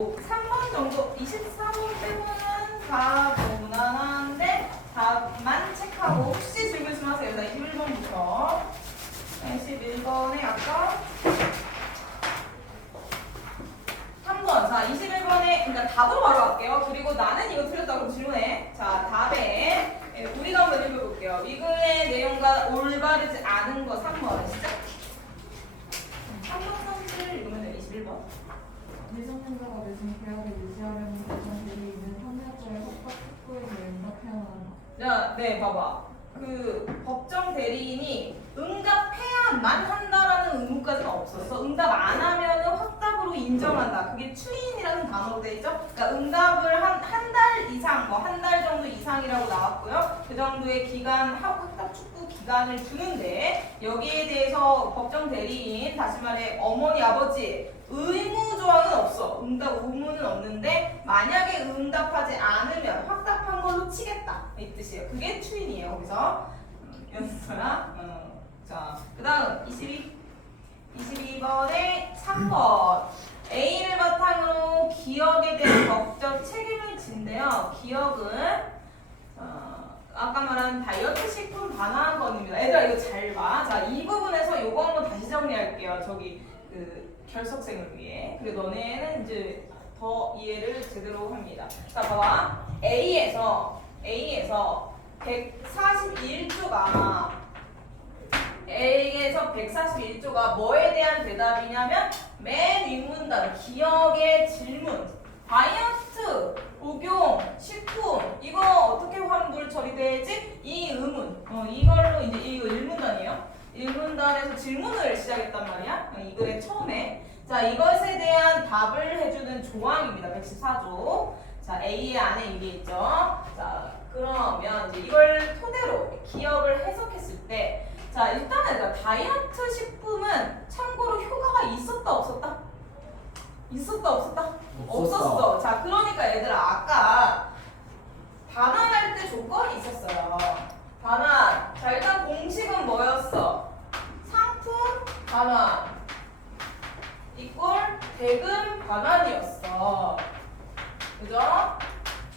3번 정도, 23번 빼고는 다 무난한데 답만 체크하고 혹시 질문 하세요. 자, 21번부터 21번에 아까 3번. 자, 21번에 그러니까 답으로 바로 갈게요. 그리고 나는 이거 틀렸다고 그럼 질문해. 자, 답에 우리가 한번 읽어볼게요. 위글의 내용과 올바르지 않은 거 3번 시작. 3번 선수를 읽으면 돼. 21번. 미성년자가 맺은 계약을 유지하려는 대상들이 있는 판례자의 협박 촉구에 대해 응답해야만 자, 네, 봐봐. 그 법정 대리인이 응답해야만 한다라는 의무까지는 없었어. 응답 안 하면은 확답으로 인정한다. 그게 추인이라는 단어로 돼 있죠. 그러니까 응답을 한 달 이상, 뭐 한 달 정도 이상이라고 나왔고요. 그 정도의 기간, 확답 촉구 기간을 주는데 여기에 대해서 법정 대리인, 다시 말해 어머니, 아버지 의무 조항은 없어. 응답 의무는 없는데 만약에 응답하지 않으면 확답한 걸로 치겠다 이 뜻이에요. 그게 추인이에요. 거기서 연서야. 자, 그 다음 22번에 3번 A를 바탕으로 기억에 대한 법적 책임을 진대요. 기억은 아까 말한 다이어트 식품 반환건입니다. 얘들아 이거 잘 봐. 자, 이 부분에서 요거 한번 다시 정리할게요. 저기 그 결석생을 위해. 그리고 너네는 이제 더 이해를 제대로 합니다. 자, 봐봐. A에서 141조가 A에서 141조가 뭐에 대한 대답이냐면 맨 윗문단 기억의 질문, 다이어트, 복용, 식품 이거 어떻게 환불 처리되지? 이 의문 이걸로 이제 이거 1문단이에요. 1문단에서 질문을 시작했단 말이야. 이 글의 처음에. 자, 이것에 대한 답을 해주는 조항입니다. 114조. 자, A 안에 이게 있죠. 자, 그러면 이제 이걸 토대로 기억을 해석했을 때 자, 일단은 다이어트 식품은 참고로 효과가 있었다 없었다? 있었다 없었다? 없었어. 자, 그러니까 얘들아 아까 반환할 때 조건이 있었어요. 반환. 자, 일단 공식은 뭐였어? 상품 반환 이꼴 대금 반환이었어. 그죠?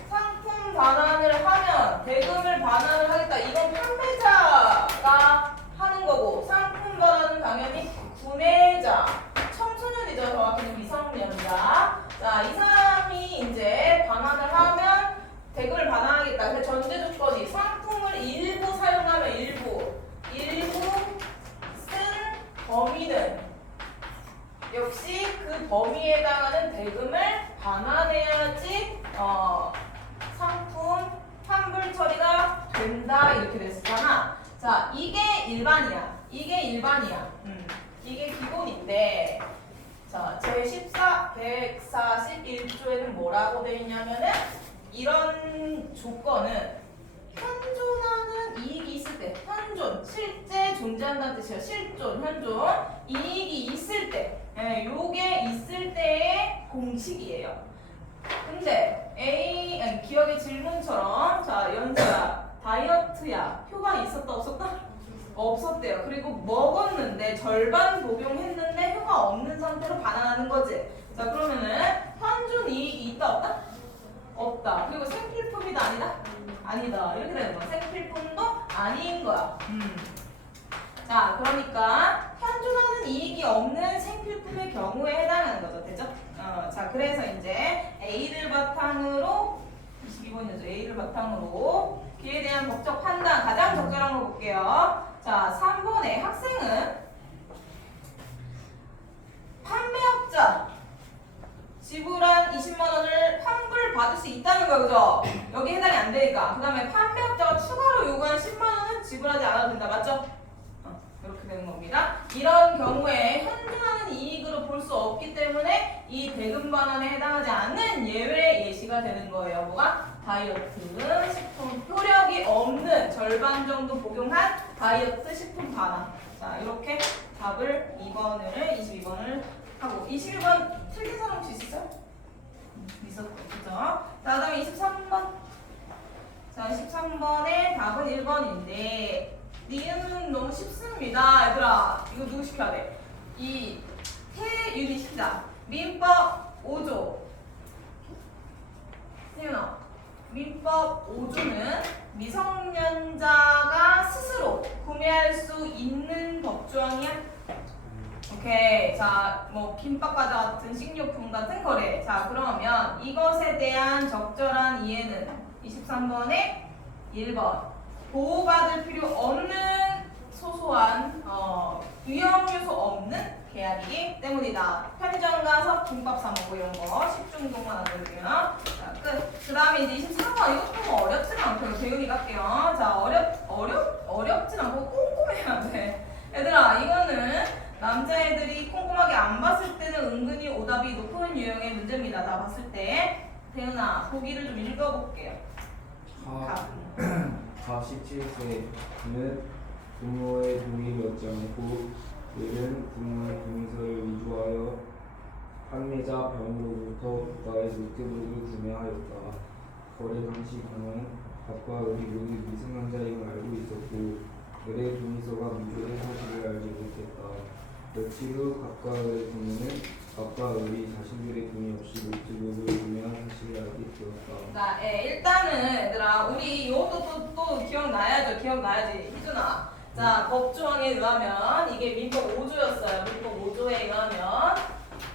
상품 반환을 하면 대금을 반환을 하겠다. 이건 판매자가 하는 거고 상품 반환은 당연히 구매자. 청소년이죠. 정확히는 미성년자. 자, 이 사람이 이제 반환을 하면 대금을 반환하겠다. 근데 전제 조건이 상품을 일부 사용하면 일부 쓴 범위는 역시 그 범위에 해당하는 대금을 반환해야지 상품 환불 처리가 된다 이렇게 됐잖아. 자, 이게 일반이야. 이게 기본인데 자, 제14 141조에는 뭐라고 되어 있냐면은 이런 조건은 현존하는 이익이 있을 때 현존, 실제 존재한다는 뜻이에요. 실존, 현존, 이익이 있을 때 요게 있을 때의 공식이에요. 근데 기억의 질문처럼 자, 연서야 다이어트야 효과 있었다 없었다? 없었대요. 그리고 먹었는데 절반 복용했는데 효과 없는 상태로 반환하는 거지. 자, 그러면은 현존 이익이 있다 없다? 없다. 그리고 생필품이다 아니다? 아니다. 이렇게 되는 거야. 생필품도 아닌 거야. 자, 그러니까 현존하는 이익이 없는 생필품의 경우에 해당하는 거죠. 됐죠? 자, 그래서 이제 A를 바탕으로 22번이죠. A를 바탕으로 그에 대한 법적 판단 가장 적절한 거 볼게요. 자, 3번에 학생은 판매업자 지불한 20만 원을 환불 받을 수 있다는 거야. 그죠? 여기 해당이 안 되니까. 그 다음에 판매업자가 추가로 요구한 10만 원은 지불하지 않아도 된다. 맞죠? 이렇게 되는 겁니다. 이런 경우에 현존하는 이익으로 볼 수 없기 때문에 이 대금 반환에 해당하지 않는 예외 예시가 되는 거예요. 뭐가? 다이어트 식품 효력이 없는 절반 정도 복용한 다이어트 식품 반환. 자, 이렇게 답을 22번을 하고 21번 틀린 사람 혹시 있어요? 있었죠. 그죠? 자, 그다음에 23번. 자, 23번의 답은 1번인데 니은은 너무 쉽습니다. 얘들아 이거 누구 시켜야 돼? 이 태윤이 시키자. 민법 5조 민법 5조는 미성년자가 스스로 구매할 수 있는 법조항이야. 오케이. 자, 뭐 김밥 과자 같은 식료품 같은 거래. 자, 그러면 이것에 대한 적절한 이해는 23번에 1번. 보호받을 필요 없는 소소한 위험 요소 없는 계약이기 때문이다. 편의점 가서 김밥 사 먹고 이런 거 10중동만 안 되고요. 자, 끝. 그 다음에 이제 24번 이것도 뭐 어렵진 않고요. 배우니까 할게요. 자, 어렵진 않고 꼼꼼해야 돼. 얘들아, 이거는 남자애들이 꼼꼼하게 안 봤을 때는 은근히 오답이 높은 유형의 문제입니다. 다 봤을 때. 태은아, 보기를 좀 읽어볼게요. 가 17세는 부모의 동의를 얻지 않고 을은 부모의 동의서를 위조하여 판매자 병으로부터 국가의 노트북을 구매하였다. 거래 당시 병은 갑과 을이 모두 미성년자임을 알고 있었고 을의 동의서가 위조된 사실을 알지 못했다. 며칠 후 갑과 을의 부모는 갑과 을이 자신들의 동의 없이 노트북을 구매한 사실을 알게 되었다. 자, 일단은 얘들아, 우리 이것도 또 기억나야죠. 기억나야지. 희준아. 자, 법조항에 의하면 이게 민법 5조였어요. 민법 5조에 의하면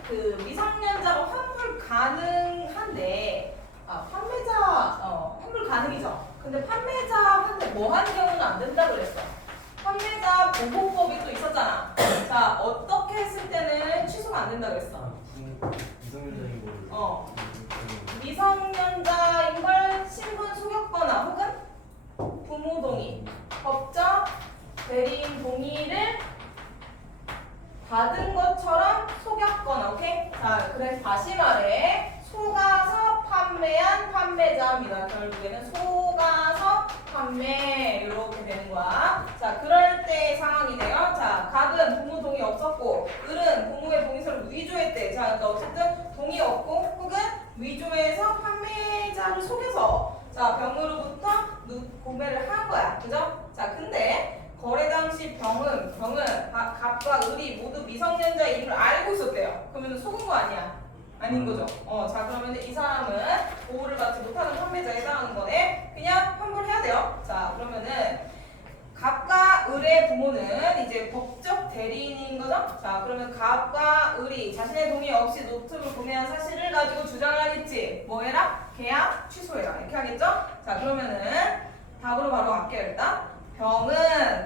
그 미성년자가 환불 가능한데 판매자 환불 가능이죠. 근데 판매자한테 뭐 하는 경우는 안 된다 그랬어. 판매자 보호법이 또 있었잖아. 자, 어떻게 했을 때는 취소가 안 된다 그랬어. 미성년자인 걸. 미성년자인 걸 신분 속였거나 혹은 부모 동의, 법적 대리인 동의를 받은 것처럼 속였거나, 오케이? 자, 그래서 다시 말해 속아서 판매한 판매자입니다. 결국에는 속아서 판매 이렇게 되는 거야. 자, 그럴 때 상황이 돼요. 자, 갑은 부모 동의 없었고 을은 부모의 동의서를 위조했대. 자, 그러니까 어쨌든 동의 없고 혹은 위조해서 판매자를 속여서 자, 병으로부터 구매를 한 거야. 그죠? 자, 근데 거래 당시 병은 갑과 을이 모두 미성년자임을 알고 있었대요. 그러면 속은 거 아니야? 아닌 거죠. 자, 그러면 이 사람은 보호를 받지 못하는 판매자에 해당하는 거네. 그냥 환불해야 돼요. 자, 그러면은 갑과 을의 부모는 이제 법적 대리인인 거죠. 자, 그러면 갑과 을이 자신의 동의 없이 노트북을 구매한 사실을 가지고 주장을 하겠지. 뭐 해라? 계약 취소해라. 이렇게 하겠죠? 자, 그러면은 답으로 바로 갈게요. 일단 병은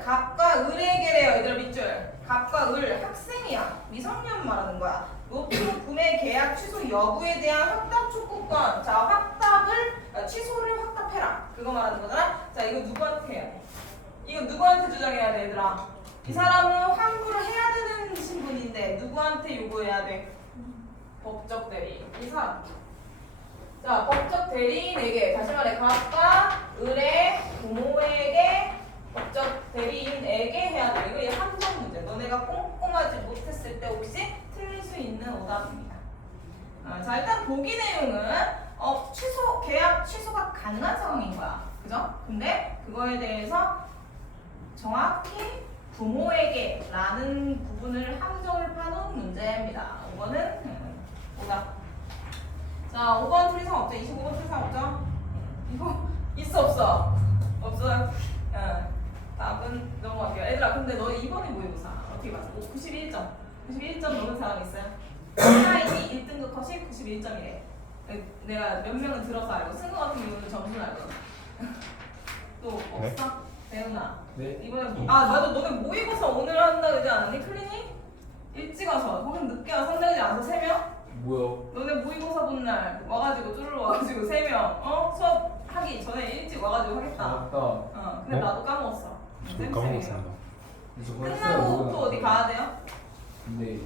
갑과 을에게래요. 얘들아, 밑줄. 갑과 을 학생이야. 미성년 말하는 거야. 노트북 구매 계약 취소 여부에 대한 확답 촉구권. 자, 확답을 취소를 확답해라. 그거 말하는 거잖아. 자, 이거 누구한테 해야 돼? 이거 누구한테 주장해야 돼, 얘들아? 이 사람은 환불을 해야 되는 신분인데 누구한테 요구해야 돼? 법적 대리인. 이 사람. 자, 법적 대리인에게, 다시 말해 갑과 을의 부모에게 법적 대리인에게 해야 돼. 이거 함정 문제. 너네가 꼼꼼하지 못했을 때 혹시 틀릴 수 있는 오답입니다. 자, 일단 보기 내용은 계약 취소가 가능한 상황인 거야. 그죠? 근데 그거에 대해서 정확히 부모에게 라는 부분을 함정을 파놓은 문제입니다. 5번은 오답. 자, 5번 틀린 사람 없죠? 25번 틀린 사람 없죠? 이거 있어 없어? 없어요? 답은 넘어갈게요. 얘들아, 근데 너 이번에 모의고사 어떻게 봤어? 91점. 91점 넘은 사람 있어요? 하나이니 1등급 컷이 91점이래. 내가 몇 명은 들어서 알고 승우 같은 경우는 점수는 알고. 또 없어? 배우나. 네. 이번에 맞아. 너네 모의고사 오늘 한다 그러지 않았니? 클리닉? 일찍 와서 혹은 늦게 와서 상당히 와서 3명? 뭐야? 너네 모의고사 본 날 와가지고 쭈르르 와가지고 3명 수업 하기 전에 일찍 와가지고 하겠다. 맞다. 근데 나도 까먹었어. 저 까먹었습니다. 끝나고 또 어디 가야 돼요? 네.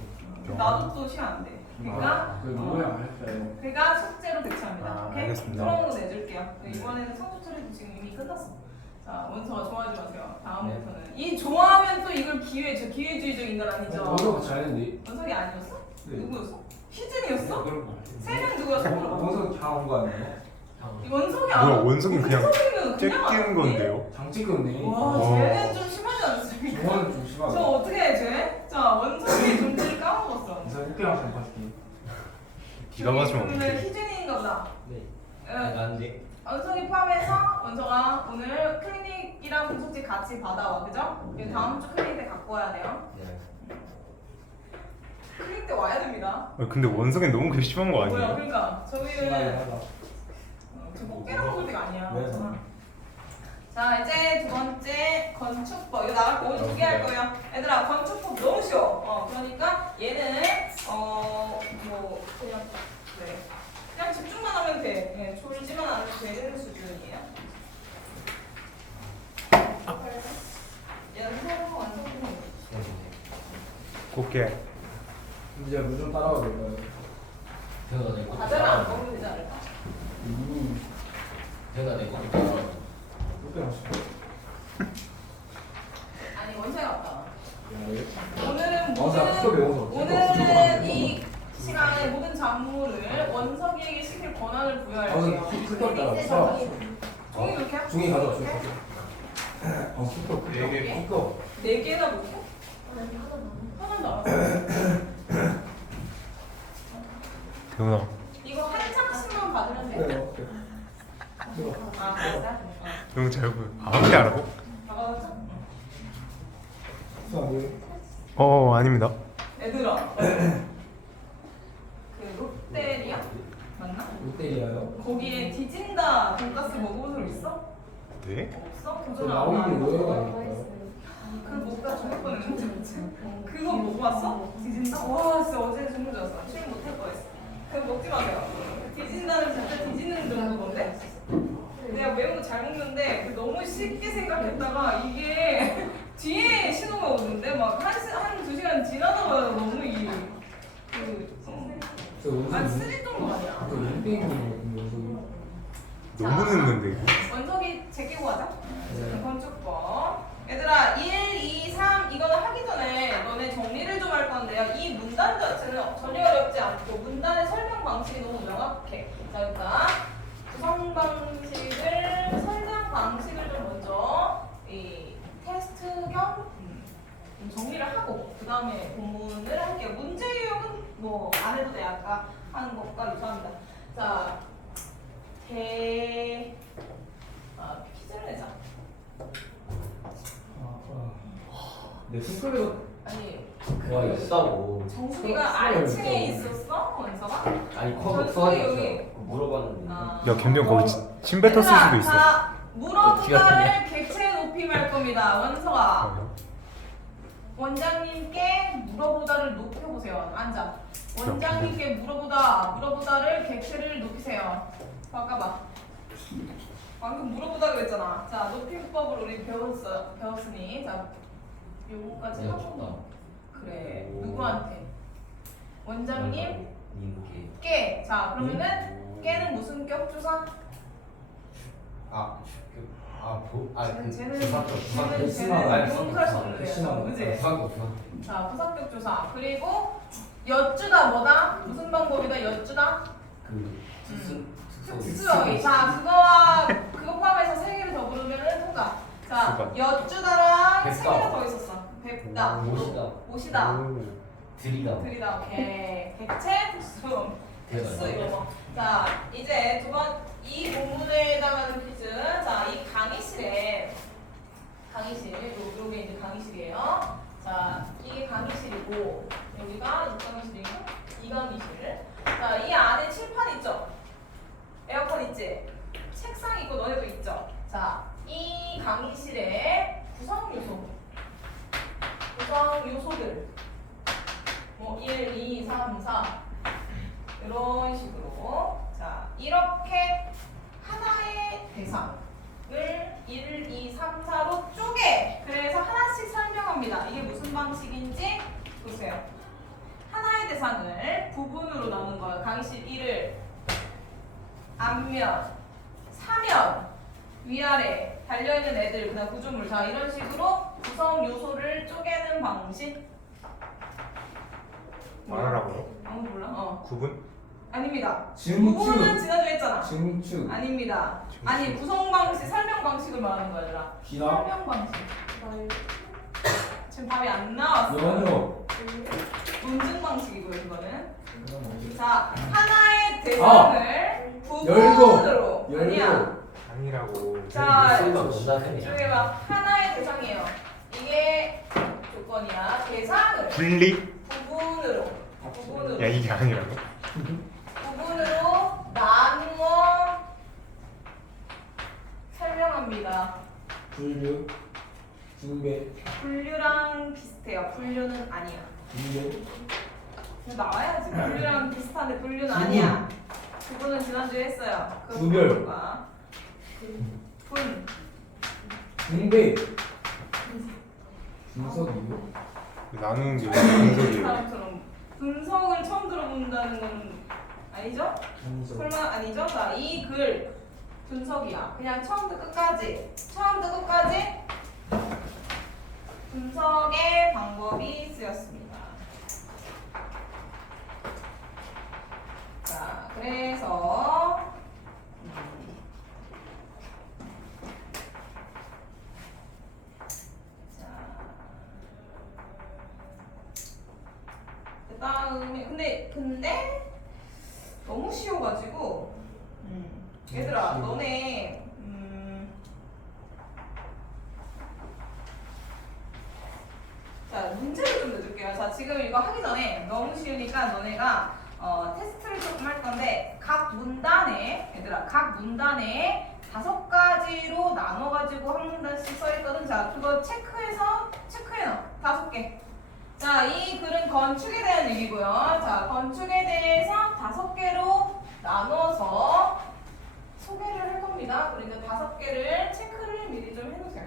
나도 또 시간 안 돼. 그러니까 그 뭐야 했어요. 그러니까 숙제로 대체합니다. 아, 오케이? 알겠습니다. 프로모 내줄게요. 이번에는 성적 처리도 지금 이미 끝났어. 자, 원서가 좋아하지 마세요. 다음부터는 이 좋아하면 또 이걸 기회주의적 인간 아니죠? 원서가 잘했는데. 원석이 아니었어? 네. 누구였어? 희준이었어? 그런 거. 3명 누구였어? 원서 다온 거 아니에요? 원석이 뭐야, 아니야? 원석은 그냥 원석이는 째끼는 아니지? 건데요? 장찍었네. 와, 쟤는 좀 심하지 않습니까? 저거는 좀 저 심하다. 어떻게 해, 쟤? 자, 원석의 존재를 까먹었어. 그래서 1개랑 좀 봐줄게. 기가 맞으면 그러면 어떡해. 희준이인가 보다. 네. 예. 난데. 원석이 포함해서 원석아 오늘 클리닉이랑 분석지 같이 받아와, 그죠? 이거 다음 주 클리닉 때 갖고 와야 돼요. 네. 클리닉 때 와야 됩니다. 근데 원석이 너무 괘씸한 거 뭐야, 아니에요? 그러니까 심하게 저희는 하다. 저거 깨러 먹을 때가 아니야. 왜? 괜찮아. 자, 이제 두 번째 건축법. 이거 나갈 거 오늘 2개 할 거예요. 얘들아, 건축법 너무 쉬워. 그러니까 얘는 뭐 그냥 네. 그냥 집중만 하면 돼. 네, 졸지만 않으면 되는 수준이에요. 연습하고 완성하고. 곱게. 이제 물좀 따라가 볼까요? 태어나 내 것도 과자를 안 따라. 먹으면 되지 않을까? 태어나 내 것도 따라. 그렇게 하시죠. 아니 원서가 없다. 야, 오늘은 나 그거 배워서. 오늘은 이 시간에 모든 작물을 원석이에게 시킬 권한을 부여할게요. 스톱 따라. 종이 이렇게 하고 중이 가져와. 이렇게? 스톱. 네 스톱. 4개나 놓고? 하나도 안 왔어. 대훈아. 이거 한 장씩만 받으면 돼? 아, 알았어. 너무 잘 보여. 어떻게 알아고? 받아봤자? 아닙니다. 얘들아. 그 롯데리아? 맞나? 롯데리아요? 거기에 디진다 돈가스 먹어본 적 있어? 네? 없어? 저 도전 안 나오는 하는 게 거. 뭐예요? 그 먹다 죽을 뻔했는데 그거 먹어봤어? 디진다? 와 진짜 어제 죽는 줄 알았어. 출근 못할 뻔했어. 그거 먹지 마세요. 디진다는 진짜 뒤지는 정도던데? 내가 매운 거 잘 먹는데 너무 쉽게 생각했다가 이게 뒤에 신호가 오는데 막 한 2시간 지나다가 너무 이게 저 한 원숭이. 3 정도 아니야. 저 롱땡이 같은 원숭이. 너무 늦는데 이거. 원석이 제끼고 가자. 네. 건축법. 얘들아 1, 2, 3 이거는 하기 전에 너네 정리를 좀 할 건데요. 이 문단 자체는 전혀 어렵지 않고 문단의 설명 방식이 너무 명확해. 자 일단 구성 방식을 설명 방식을 좀 먼저 이 테스트 겸 정리를 하고 그 다음에 본문을 할게요. 문제 유형은 뭐 안 해도 돼. 아까 하는 것과 유사합니다. 자 퀴즈를 내자. 내 스크래가 아니 와 있다고. 정수기가 아래층에 있었어? 원서가? 아니 전수기 수학이 여기. 없어. 물어봤는데. 야 겸령 거기 침 뱉었을 수도 있어. 자, 물어보다를 객체 높임할 겁니다. 원서가 원장님께 물어보다를 높여보세요. 앉아. 원장님께 물어보다를 객체를 높이세요. 바꿔봐. 방금 물어보다 그랬잖아. 자, 높임법을 우리 배웠으니 자, 요거까지 하고. 그래. 누구한테? 원장님 님께. 깨. 자, 그러면은 깨는 무슨 격조사? 쟤는 용서할 수 없는 애야. 그지? 자, 부사격조사. 그리고 여쭈다 뭐다? 무슨 방법이다? 여쭈다? 특수어휘. 자, 그거 포함해서 3개를 더 부르면은 통과. 자, 수박. 여쭈다랑 뵙다. 3개가 더 있었어. 뵙다. 모시다. 들이다. 오케이. 객체, 특수. 특수 이거 뭐. 자, 이제 이 본문에 해당하는 퀴즈. 자, 이 강의실, 요게 이제 강의실이에요. 자, 이게 강의실이고, 여기가 6강의실이고, 2강의실. 자, 이 안에 칠판 있죠? 에어컨 있지? 책상 있고, 너네도 있죠? 자, 이 강의실의 구성 요소들. 뭐, 1, 2, 3, 4. 이런 식으로. 자, 이렇게 하나의 대상을 1, 2, 3, 4로 쪼개. 그래서 하나씩 설명합니다. 이게 무슨 방식인지 보세요. 하나의 대상을 부분으로 나눈 거예요. 강의실 1을 앞면, 사면, 위아래, 달려있는 애들, 그다음 구조물. 자, 이런 식으로 구성 요소를 쪼개는 방식. 말하라고요? 아무도 몰라? 구분? 아닙니다. 증축. 부분은 지난주에 했잖아. 증축. 아닙니다. 아니 구성 방식, 설명 방식을 말하는 거야, 얘들아. 기나. 설명 방식. 지금 답이 안 나왔어. 연어. 논증 방식이고요, 이거는. 이건 뭐지? 자, 하나의 대상을 부분으로 아니야. 열고 아니라고. 자, 수가 뭔가 그냥. 조용히 봐. 하나의 대상이에요. 이게 조건이야. 대상을 분리? 부분으로 야 이게 아니라고? 부분으로 나누어 설명합니다. 분류 분배 분류랑 비슷해요. 분류는 아니야. 분배 이거 나와야지. 분류랑 비슷한데 분류는 아니야. 구분은 지난주에 했어요. 그거 구별. 볼까? 분. 분배 분석이요? 나누는 게 이 분석이에요. 사람처럼 분석을 처음 들어본다는 건 아니죠? 분석 설마 아니죠? 자, 이 글 분석이야. 그냥 처음부터 끝까지 분석의 방법이 쓰였습니다. 자, 그래서 자, 그다음에 근데 너무 쉬워가지고 얘들아 너네 자 문제를 좀 내줄게요. 자 지금 이거 하기 전에 너무 쉬우니까 너네가 테스트를 조금 할 건데 각 문단에 얘들아 각 문단에 5가지로 나눠가지고 한 문단씩 써있거든. 자 그거 체크해넣어 5개. 자, 이 글은 건축에 대한 얘기고요. 자, 건축에 대해서 5개로 나눠서 소개를 할 겁니다. 그러니까 5개를 체크를 미리 좀 해놓으세요.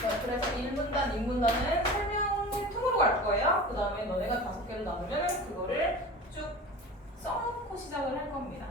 자, 그래서 1문단, 2문단은 설명의 통으로 갈 거예요. 그 다음에 너네가 5개를 나누면 그거를 쭉 써놓고 시작을 할 겁니다.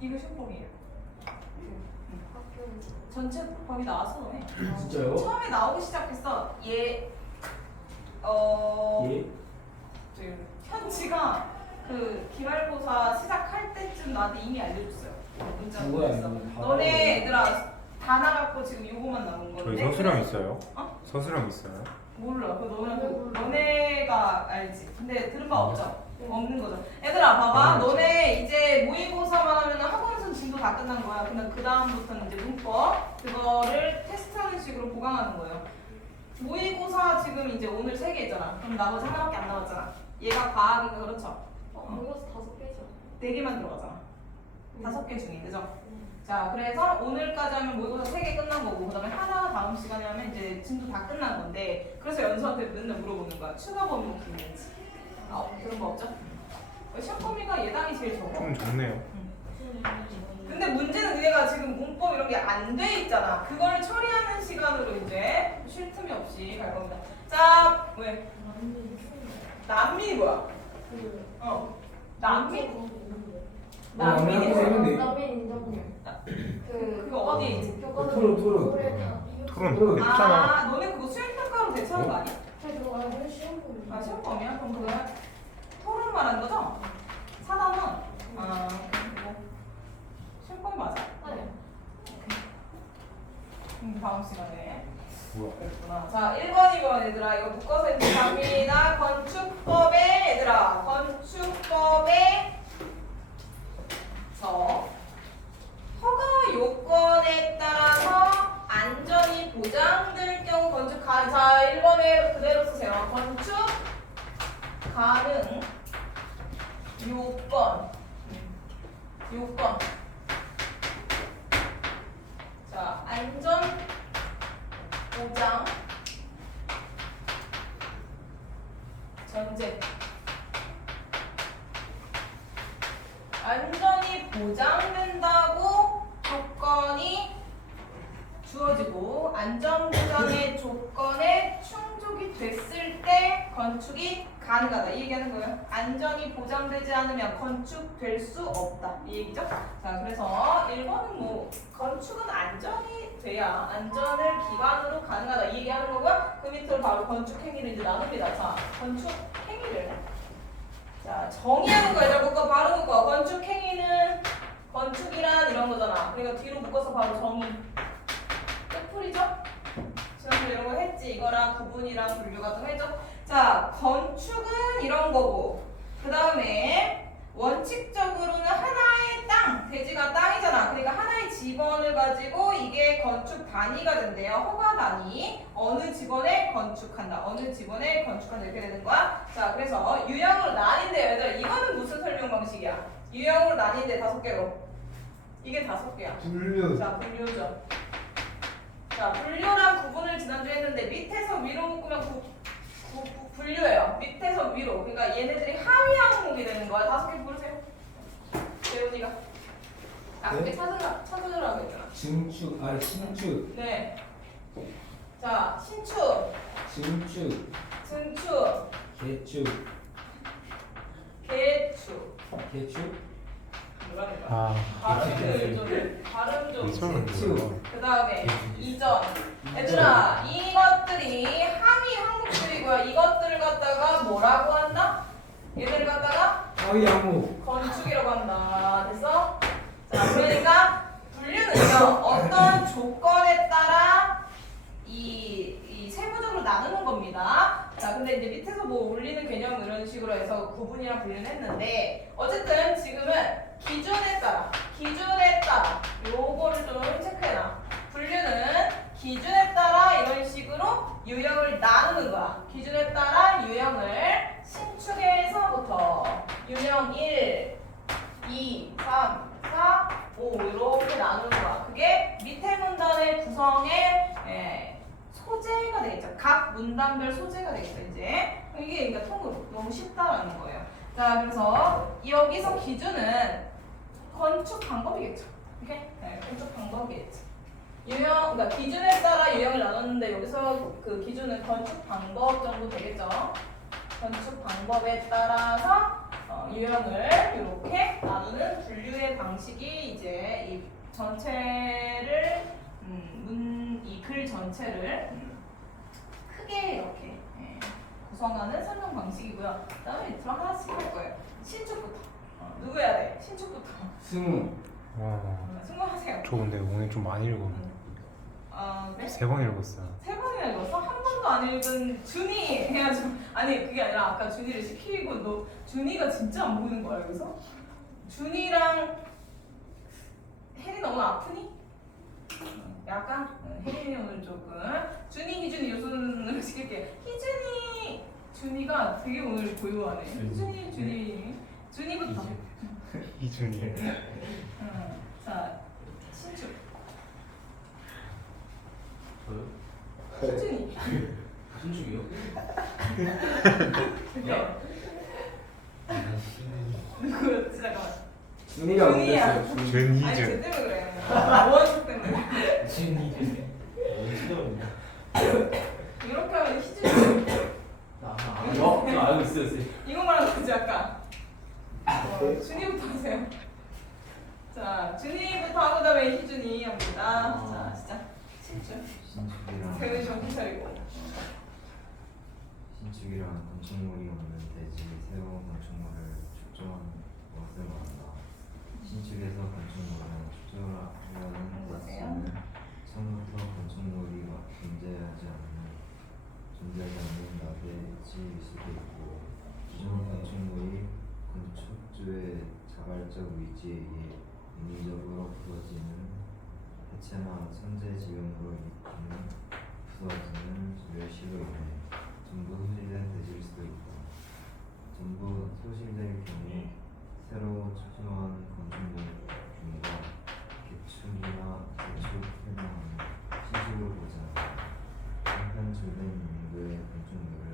이거 시험범위예요. 전체 범위 나왔어 너네. 진짜요? 처음에 나오기 시작했어. 예? 그 현지가 그 기말고사 시작할 때쯤 나한테 이미 알려줬어요. 문자로 누구야, 보냈어. 이미 다 너네 얘들아 다 나갔고 지금 요거만 남은 건데. 저희 서술형 있어요? 어? 서술형 있어요? 몰라. 너네가 알지. 근데 들은 바 없죠? 없는 거죠. 얘들아 봐봐. 너네 이제 모의고사만 하면 학원에서 진도 다 끝난 거야. 근데 그 다음부터는 이제 문법 그거를 테스트하는 식으로 보강하는 거예요. 모의고사 지금 이제 오늘 3개 있잖아. 그럼 나머지 하나밖에 안 남았잖아. 얘가 과학이니까 그렇죠? 모의고사 5개죠. 4개만 들어가잖아. 5개 중에 그죠? 자 그래서 오늘까지 하면 모의고사 3개 끝난 거고 그 다음에 하나 다음 시간에 하면 이제 진도 다 끝난 건데 그래서 연수한테 맨날 물어보는 거야. 추가 범위 혹시 있는지. 그런 거 없죠? 시험 범위가 예당이 제일 적어. 좀 적네요. 근데 문제는 얘가 지금 문법 이런 게 안 돼 있잖아. 그걸 처리하는 시간으로 이제 쉴 틈이 없이 갈 겁니다. 자, 왜? 난민이 뭐야? 난민? 난민이 뭐야? 남인 인정률. 그거 어디에 있지? 토론 토론 했잖아. 아, 너네 그거 수행평가로 대처하는 거 아니야? 시험 시험 범위야? 그럼 그거 토론 말하는 거죠? 사단원? 그거 시험 범위 맞아? 다음 시간에. 뭐야? 그랬구나. 자, 1번, 2번 얘들아 이거 묶어서 이제 갑니다. 건축법에 얘들아 건축법에 허가 요건에 따라서 안전이 보장될 경우 건축 가능. 자, 1번에 그대로 쓰세요. 건축 가능 요건. 자, 안전 보장 전제. 안전이 보장된다고 조건이 주어져 이루어지고 안전보장의 조건에 충족이 됐을 때 건축이 가능하다 이 얘기하는 거예요. 안전이 보장되지 않으면 건축될 수 없다 이 얘기죠. 자 그래서 1번은 뭐 건축은 안전이 돼야 안전을 기반으로 가능하다 이 얘기하는 거고요. 그 밑으로 바로 건축 행위를 이제 나눕니다. 자 건축 행위를 자 정의하는 거예요. 자 묶어 바로 묶어. 건축 행위는 건축이란 이런 거잖아. 그러니까 뒤로 묶어서 바로 정의. 끝풀이죠? 지난번에 이런 거 했지. 이거랑 구분이랑 분류 같은 거 했죠? 자, 건축은 이런 거고. 그 다음에 원칙적으로는 하나의 땅, 대지가 땅이잖아. 그러니까 하나의 지번을 가지고 이게 건축 단위가 된대요. 허가 단위. 어느 지번에 건축한다. 어느 지번에 건축한다. 이렇게 되는 거야. 자, 그래서 유형으로 나뉜대요. 얘들아, 이거는 무슨 설명 방식이야? 유형으로 나뉜대 5개로. 이게 5개야. 분류. 자, 분류죠. 자, 분류랑 구분을 지난주에 했는데 밑에서 위로 묶으면 분류예요. 밑에서 위로. 그러니까 얘네들이 하위 항목이 되는 거야. 5개 부르세요. 재훈이가. 그게 찾으라고 했잖아. 증축, 신축, 네. 자, 신축, 증축, 증축, 개축, 개축. 개축, 뭐라는 거야? 아, 발음 좀. 이거는 뭐야? 그 다음에 이전. 얘들아, 이것들이 하위 항목들이고요. 이것들을 갖다가 뭐라고 한다? 얘들을 갖다가 하위 항목, 건축이라고 한다. 됐어? 자, 그러니까 분류는요. 어떤 조건에 따라 이 세부적으로 나누는 겁니다. 자, 근데 이제 밑에서 뭐 올리는 개념 이런 식으로 해서 구분이랑 분류는 했는데 어쨌든 지금은 기준에 따라 요거를 좀 체크해놔. 분류는 기준에 따라 이런 식으로 유형을 나누는 거야. 기준에 따라 유형을 신축에서부터 유형 1, 2, 3, 4, 5 이렇게 나누는 거야. 그게 밑에 문단의 구성의 소재가 되겠죠. 각 문단별 소재가 되겠죠. 이제 이게 그러니까 통으로 너무 쉽다라는 거예요. 자, 그래서 여기서 기준은 건축 방법이겠죠. 오케이? 네, 건축 방법이겠죠. 유형, 그러니까 기준에 따라 유형을 나눴는데 여기서 그 기준은 건축 방법 정도 되겠죠. 건축 방법에 따라서 유형을 이렇게 나누는 분류의 방식이 이제 이 전체를 이 글 전체를 크게 이렇게 구성하는 설명 방식이고요. 그다음에 밑으로 하나씩 할 거예요. 신축부터 누구 해야 돼? 신축부터 승우, 와, 승부하세요. 저 근데 오늘 좀 많이 읽었네. 그래? 3번 읽었어요. 3번이나 읽었어? 한 번도 안 읽은 준이 해야죠. 아니 그게 아니라 아까 준이를 시키고 너 준이가 진짜 안 보이는 거야 여기서? 준이랑 혜리 너무 아프니? 약간? 혜린이 오늘 조금 준이 희준이 요순으로 시킬게. 희준이 준이가 되게 오늘 고요하네. 희준이 준이부터. 이준이. 자 신축 저요? 희준이. 신축이요? 네. 누구였지? 잠깐만. 준이가 준이야. 문제였어요. 아니 전희준. 쟤 때문에 그래. 원숙 때문에. 신이 신입니다. 이렇게 하면 희준이. 알고 있어요. 이거 말하는 거지 아까. 준이부터 하세요. 자, 준이부터 하고 그다음에 희준이 합니다. 자, 시작. 신축. 신축이랑 세훈이 정신 차리고. 신축이란 건축물이 없는 대지 새로운 건축물을 축조하는 것을 말한다. 신축에서 건축물은 축조하려는 가치는 처음부터 건축물이 존재하지 않는 나대지일 수도 있고, 기존 건축물이 건축주의 자발적 위치에 의해 인위적으로 부서지는 해체나 선제지음으로 인해 부서지는 멸시로 인해 전부 소실된 대지일 수도 있다. 전부 소실될 경우 새로 축조한 건축물과 개축이나 재축 해당하는 신축을 보자. 한편 주된 인구의 건축물을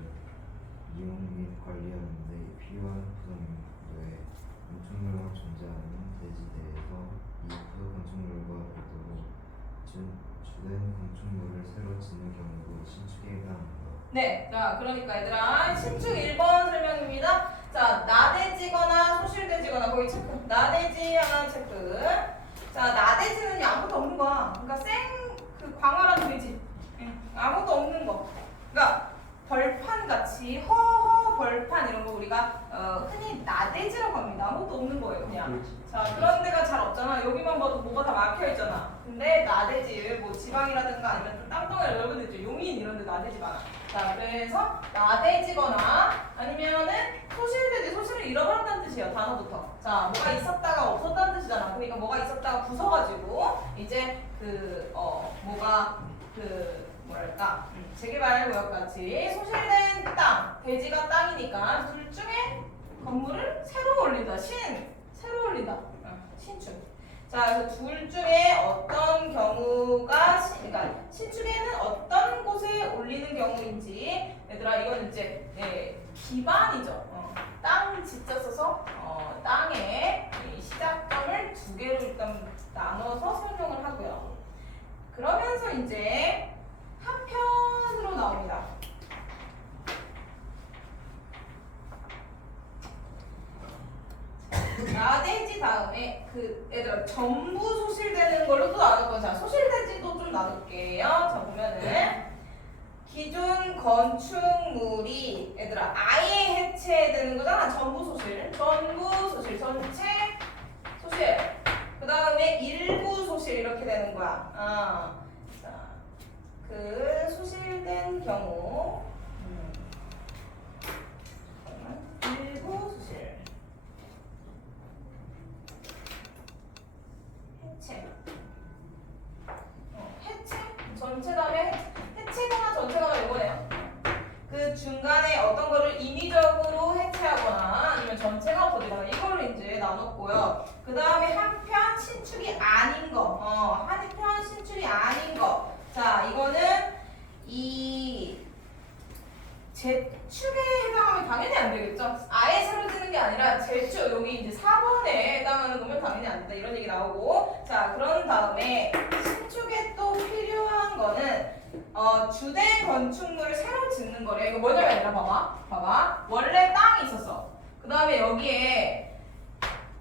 이용 및 관리하는 데 필요한 구성도에 건축물과 존재하는 대지대에서 이 건축물과 별도로 주된 건축물을 네, 자 그러니까 얘들아 신축 1번 설명입니다. 자 나대지거나 소실대지거나 거기 체크. 나대지 하나 체크. 자 나대지는 아무것도 없는 거야. 그러니까 그 광활한 돼지. 아무것도 없는 거. 그러니까 벌판 같이 허허 벌판 이런 거 우리가 흔히 나대지라고 합니다. 아무것도 없는 거예요 그냥. 자 그런 데가 잘 없잖아. 여기만 봐도 뭐가 다 막혀 있잖아. 근데 나대지 뭐 지방이라든가 아니면 좀 땅덩어리 넓은 데 있죠. 용인 이런 데 나대지 많아. 자 그래서 나대지거나 아니면은 소실대지. 소실을 잃어버렸다는 뜻이에요 단어부터. 자 뭐가 있었다가 없었다는 뜻이잖아. 그러니까 뭐가 있었다가 부서가지고 이제 뭐가 뭐랄까 재개발구역같이 소실된 땅 대지가 땅이니까 둘 중에 건물을 새로 올린다. 새로 올린다. 신축. 자 그래서 둘 중에 어떤 경우가 그러니까 신축에는 어떤 곳에 올리는 경우인지 얘들아 이건 이제 기반이죠. 땅 짓자 써서 땅의 이 시작점을 두 개로 일단 나눠서 설명을 하고요. 그러면서 이제 한편으로 나옵니다. 나대지 다음에 얘들아 전부 소실되는 걸로 또 나눌 거야. 자 소실대지도 좀 나눌게요. 자 보면은 기존 건축물이 얘들아 아예 해체되는 거잖아. 전부 소실 전체 소실. 그 다음에 일부 소실 이렇게 되는 거야. 자, 그 소실된 경우 일부 소실 해체 전체 다음에 해체거나 전체거나 이거네요. 그 중간에 어떤 거를 임의적으로 해체하거나 아니면 전체가 없어지거나 이걸 이제 나눴고요. 그 다음에 한편 신축이 아닌 거, 한편 신축이 아닌 거. 자 이거는 이 재축에 해당하면 당연히 안 되겠죠. 아예 새로 짓는 게 아니라 재축 여기 이제 4번에 해당하는 거면 당연히 안 된다 이런 얘기 나오고. 자 그런 다음에 신축에 또 필요한 거는 주된 건축물을 새로 짓는 거래. 이거 뭐냐면 얘들아 봐봐. 원래 땅이 있었어. 그 다음에 여기에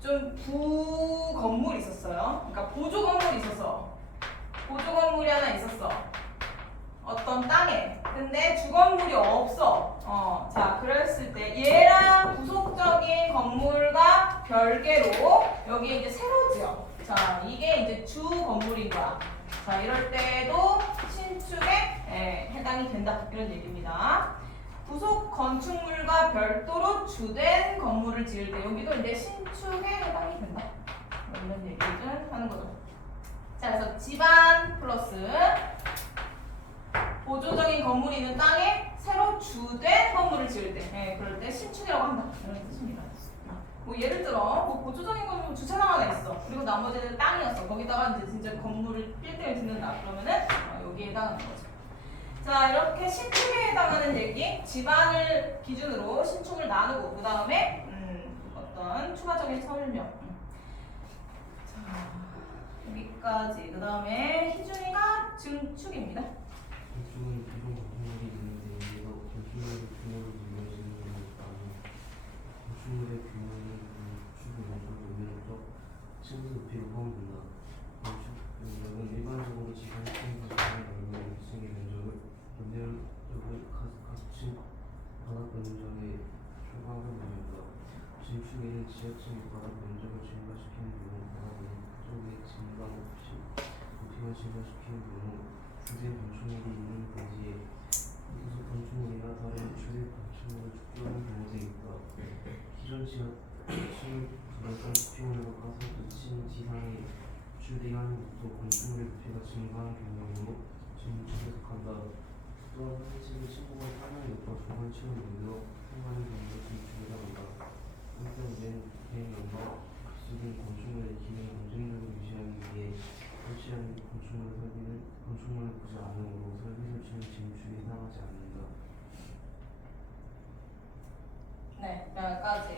좀 부 건물이 있었어요. 그러니까 보조 건물이 있었어. 보조 건물이 하나 있었어. 어떤 땅에. 근데 주 건물이 없어. 자 그랬을 때 얘랑 부속적인 건물과 별개로 여기 이제 새로 지어. 자 이게 이제 주 건물인 거야. 자 이럴 때도 신축에 해당이 된다 이런 얘기입니다. 부속 건축물과 별도로 주된 건물을 지을 때 여기도 이제 신축에 해당이 된다 이런 얘기를 하는 거죠. 자 그래서 집안 플러스 보조적인 건물이 있는 땅에 새로 주된 건물을 지을 때 그럴 때 신축이라고 한다 이런 뜻입니다. 뭐 예를 들어 뭐 보조적인 건물 주차장 하나 있어. 그리고 나머지는 땅이었어. 거기다가 이제 진짜 건물을 빌딩을 짓는다. 그러면은 여기에 해당하는 거죠. 자 이렇게 신축에 해당하는 얘기 집안을 기준으로 신축을 나누고 그 다음에 어떤 추가적인 설명. 자 여기까지. 그 다음에 희준이가 증축입니다. 건축은 기존 건축물이 있는데 얘가 건축물의 규모를 이루어지는 것이 아닌 건축물의 규모는 건축의 면적을 면적 층수 높이로 포함된다. 건축 면적은 일반적으로 지상 층과 지상 넓은 1층의 면적을 연대적으로 각층 바닥 면적의 초과하는 것입니다. 신축에는 지하층의 바닥 면적을 증가시키는 경우 바닥의 부족의 증가 높이가 증가시키는 경우 주된 건축물이 있는 대지에 부속 건축물이나 다른 주된 건축물을 축소하는 경우도 있다. 기존 지하층을 부동산 수평으로 가서 2층 지상의 주대간부터 건축물의 부피가 증가한 경우로 증축에 속한다. 또한 한 층의 층고가 상당히 높아 중간층을 넘겨 통과하는 경우도 증축에 해당한다. 한편 된 연마 기술인 건축물의 기능을 검증력을 유지하기 위해 설치한 건축물을 보지 않으므로 설비 설치는 증축에 해당하지 않는다. 네, 여기까지.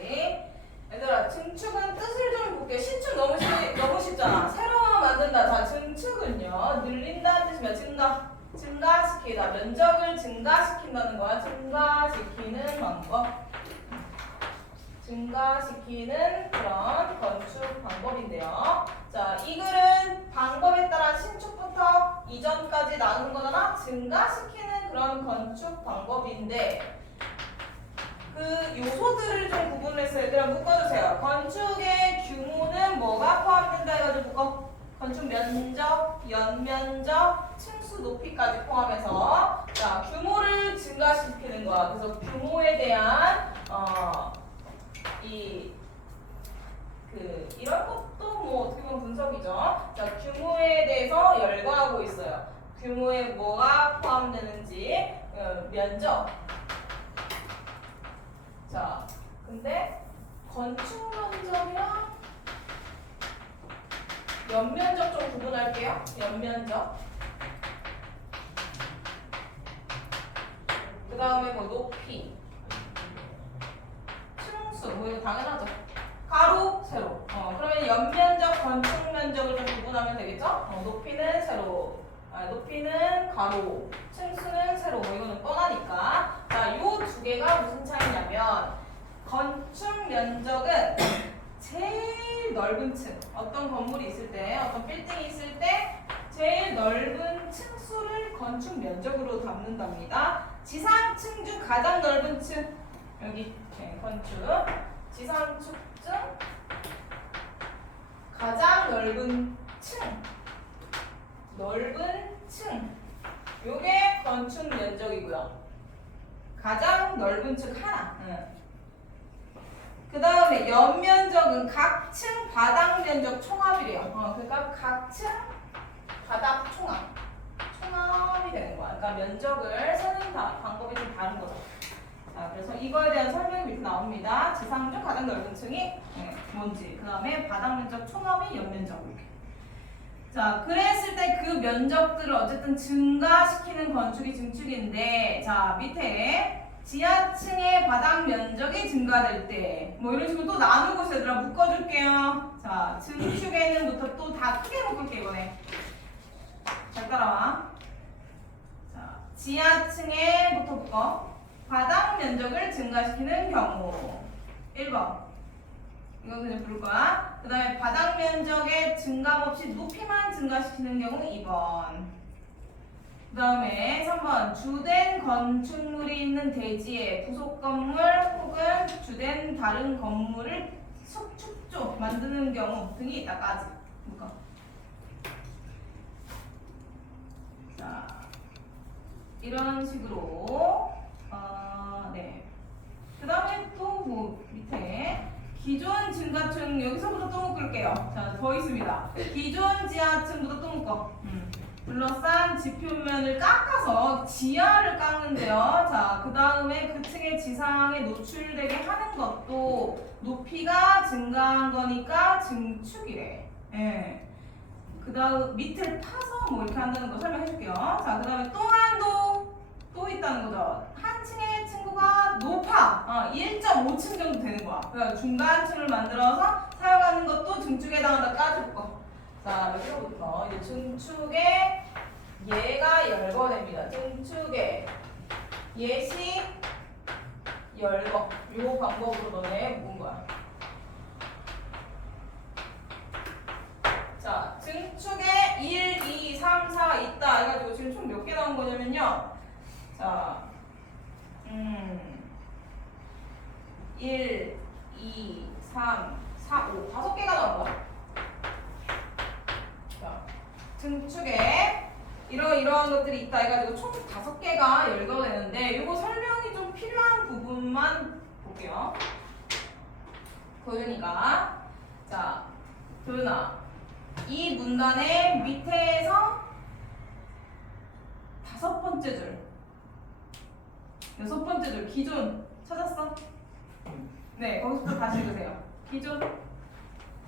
얘들아, 증축은 뜻을 좀 볼게요. 신축 너무 쉽잖아. 새로 만든다. 자, 증축은요, 늘린다는 뜻이면 증가시키다. 됩니다. 면적을 증가시킨다는 거야. 증가시키는 방법. 증가시키는 그런 건축 방법인데요. 자, 이 글은 방법에 따라 신축부터 이전까지 나누는 거잖아. 증가시키는 그런 건축 방법인데 그 요소들을 좀 구분해서 얘들아 묶어주세요. 건축의 규모는 뭐가 포함된다 해가지고 묶어. 건축 면적, 연면적, 층수 높이까지 포함해서 자 규모를 증가시키는 거야. 그래서 규모에 대한 이런 것도 뭐 어떻게 보면 분석이죠. 자 규모에 대해서 열거하고 있어요. 규모에 뭐가 포함되는지 면적. 자 근데 건축 면적이랑 연면적 좀 구분할게요. 연면적. 그 다음에 뭐 높이, 층수, 뭐 이거 당연하죠. 가로, 세로. 그러면 연면적, 건축 면적을 좀 구분하면 되겠죠? 높이는 세로, 높이는 가로, 층수는 세로. 뭐 이거는 뻔하니까. 자, 요 두 개가 무슨 차이냐면 건축 면적은 제일 넓은 층, 어떤 건물이 있을 때, 어떤 빌딩이 있을 때 제일 넓은 층수를 건축 면적으로 담는답니다. 지상층 중 가장 넓은 층, 여기 건축, 지상층 중 가장 넓은 층, 넓은 층, 요게 건축 면적이고요. 가장 넓은 층 하나. 그 다음에 연면적은 각 층 바닥 면적 총합이래요. 그러니까 각 층 바닥 총합이 되는 거야. 그러니까 면적을 세는 방법이 좀 다른 거죠. 자, 그래서 이거에 대한 설명이 밑에 나옵니다. 지상 중 가장 넓은 층이 뭔지, 그 다음에 바닥 면적 총합이 연면적. 자, 그랬을 때 그 면적들을 어쨌든 증가시키는 건축이 증축인데, 자 밑에 지하층의 바닥 면적이 증가될 때 뭐 이런 식으로 또 나누고 얘들아 묶어줄게요. 자 증축에는부터 또 다 크게 묶을게 이번에. 잘 따라와. 자 지하층에부터 묶어. 바닥 면적을 증가시키는 경우 1번 이거 그냥 부를 거야. 그 다음에 바닥 면적의 증감 없이 높이만 증가시키는 경우 2번. 그 다음에 3번 주된 건축물이 있는 대지에 부속 건물 혹은 주된 다른 건물을 축조 만드는 경우 등이 있다까지 묶어. 자 이런 식으로 네. 그 다음에 또 뭐 밑에 기존 증가층 여기서부터 또 묶을게요. 자 더 있습니다. 기존 지하층부터 또 묶어. 둘러싼 지표면을 깎아서 지하를 깎는데요. 자, 그 다음에 그 층의 지상에 노출되게 하는 것도 높이가 증가한 거니까 증축이래. 예. 그 다음 밑을 파서 뭐 이렇게 한다는 거 설명해 줄게요. 자, 그 다음에 또 있다는 거죠. 한 층의 층고가 높아. 1.5층 정도 되는 거야. 그러니까 중간층을 만들어서 사용하는 것도 증축에 해당한다까지 묶어. 자, 여기서부터 이제 증축의 예가 열거됩니다. 증축의 예시 열거. 요 방법으로 너네 묶은 거야. 자, 증축에 1, 2, 3, 4 있다. 해가지고 지금 총 몇 개 나온 거냐면요. 자, 1, 2, 3, 4, 5. 5개가 나온 거야. 증축에 이러한 것들이 있다 해가지고 총 5개가 열거되는데 이거 설명이 좀 필요한 부분만 볼게요. 도윤이가 자 도윤아 이 문단의 밑에서 5번째 줄 6번째 줄 기존 찾았어? 네 거기서부터 다시 읽으세요. 기존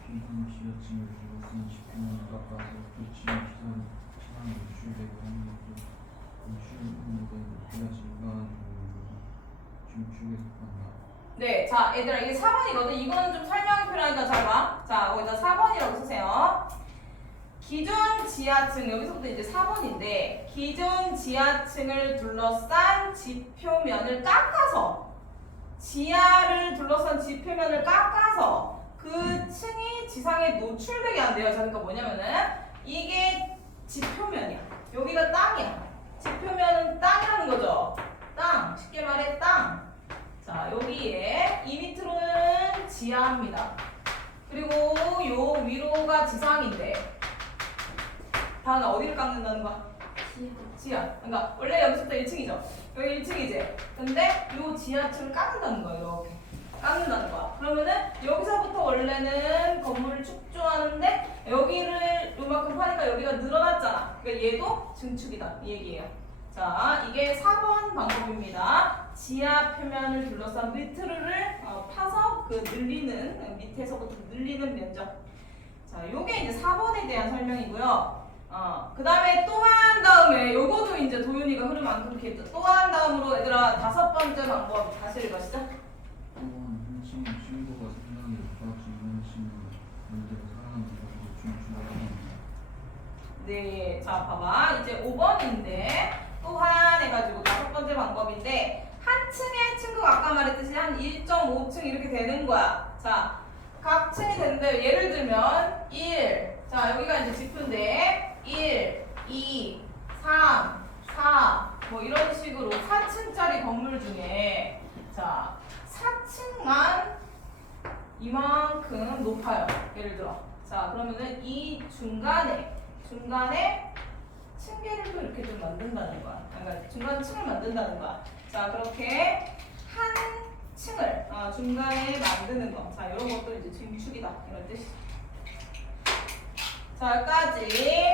기존 지하층을 둘러싼 지표면을 깎아서 그 지하 기산 차량 노출되게 하는 것도 건축물의 높이가 증가한 경우입니다. 증축에 속한다. 네, 자 얘들아 이게 4번이거든. 이거는 좀 설명이 필요하니까 잘 봐. 자 거기다 4번이라고 쓰세요. 기존 지하층, 여기서부터 이제 4번인데, 기존 지하층을 둘러싼 지표면을 깎아서, 지하를 둘러싼 지표면을 깎아서 그 층이 지상에 노출되게 한대요. 자, 그러니까 뭐냐면은 이게 지표면이야. 여기가 땅이야. 지표면은 땅이라는 거죠. 땅. 쉽게 말해 땅. 자, 여기에 이 밑으로는 지하입니다. 그리고 요 위로가 지상인데 다음에 어디를 깎는다는 거야? 지하. 그러니까 원래 여기서부터 1층이죠. 여기 1층이지. 근데 요 지하층을 깎는다는 거야. 이렇게 깎는다는 거야. 그러면은 여기서부터 원래는 건물을 축조하는데 여기를 요만큼 파니까 여기가 늘어났잖아. 그러니까 얘도 증축이다 이 얘기예요. 자, 이게 4번 방법입니다. 지하 표면을 둘러싼 밑으로를 파서 그 늘리는, 밑에서부터 늘리는 면적. 자, 요게 이제 4번에 대한 설명이고요. 그 다음에 또 한 다음에 요거도 이제 도윤이가 흐름 안 끊겠죠. 또 한 다음으로 얘들아 5번째 방법 다시 읽으시죠. 또한 한 층의 층고가 상당히 높아지는 층은 문제로 사람이 중추하게 합니다. 네, 자 봐봐. 이제 5번인데 또한 해가지고 5번째 방법인데 한 층의 층고가 아까 말했듯이 한 1.5층 이렇게 되는 거야. 자, 각 층이 되는데 예를 들면 1, 자 여기가 이제 지표인데 1, 2, 3, 4 뭐 이런 식으로 4층짜리 건물 중에 자 4층만 이만큼 높아요. 예를 들어. 자 그러면은 이 중간에 층계를 또 이렇게 좀 만든다는 거야. 그러니까 중간 층을 만든다는 거야. 자 그렇게 한 층을 중간에 만드는 거. 자 이런 것도 이제 증축이다 이런 뜻이죠. 자 여기까지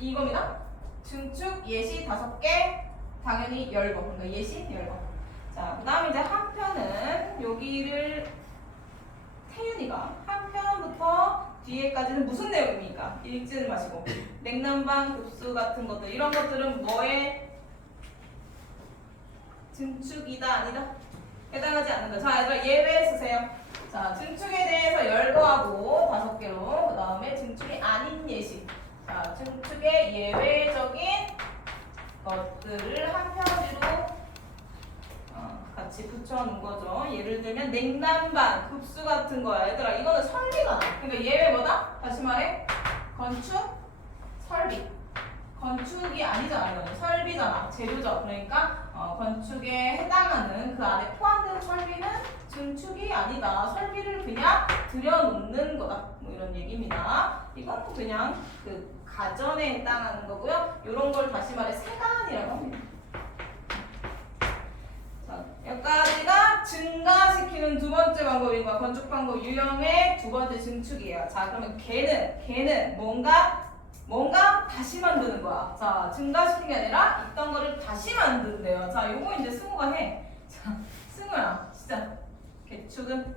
이겁니다. 증축 예시 5개, 당연히 열거. 그러니까 예시 열거. 자 그다음에 이제 한 편은 여기를 태윤이가 한 편부터 뒤에까지는 무슨 내용입니까? 읽지는 마시고 냉난방, 급수 같은 것들 이런 것들은 뭐에 증축이다 아니다? 해당하지 않는다. 자 얘들아 예외 쓰세요. 자 증축에 대해서 열거하고 5개로 그 다음에 증축이 아닌 예시. 자 증축의 예외적인 것들을 한 편으로 같이 붙여놓은 거죠. 예를 들면 냉난방, 급수 같은 거야. 얘들아 이거는 설비가 나. 그러니까 예외 뭐다? 다시 말해 건축, 설비. 건축이 아니잖아. 이거는 설비잖아. 재료죠. 그러니까 건축에 해당하는 그 안에 포함된 설비는 증축이 아니다. 설비를 그냥 들여놓는 거다. 뭐 이런 얘기입니다. 이건 그냥 그 가전에 해당하는 거고요. 이런 걸 다시 말해 세간이라고 합니다. 여기까지가 증가시키는 2번째 방법인 거야. 건축 방법 유형의 2번째 증축이에요. 자, 그러면 걔는 뭔가 다시 만드는 거야. 자, 증가시킨 게 아니라 있던 거를 다시 만든대요. 자, 요거 이제 승우가 해. 자, 승우야, 진짜 개축은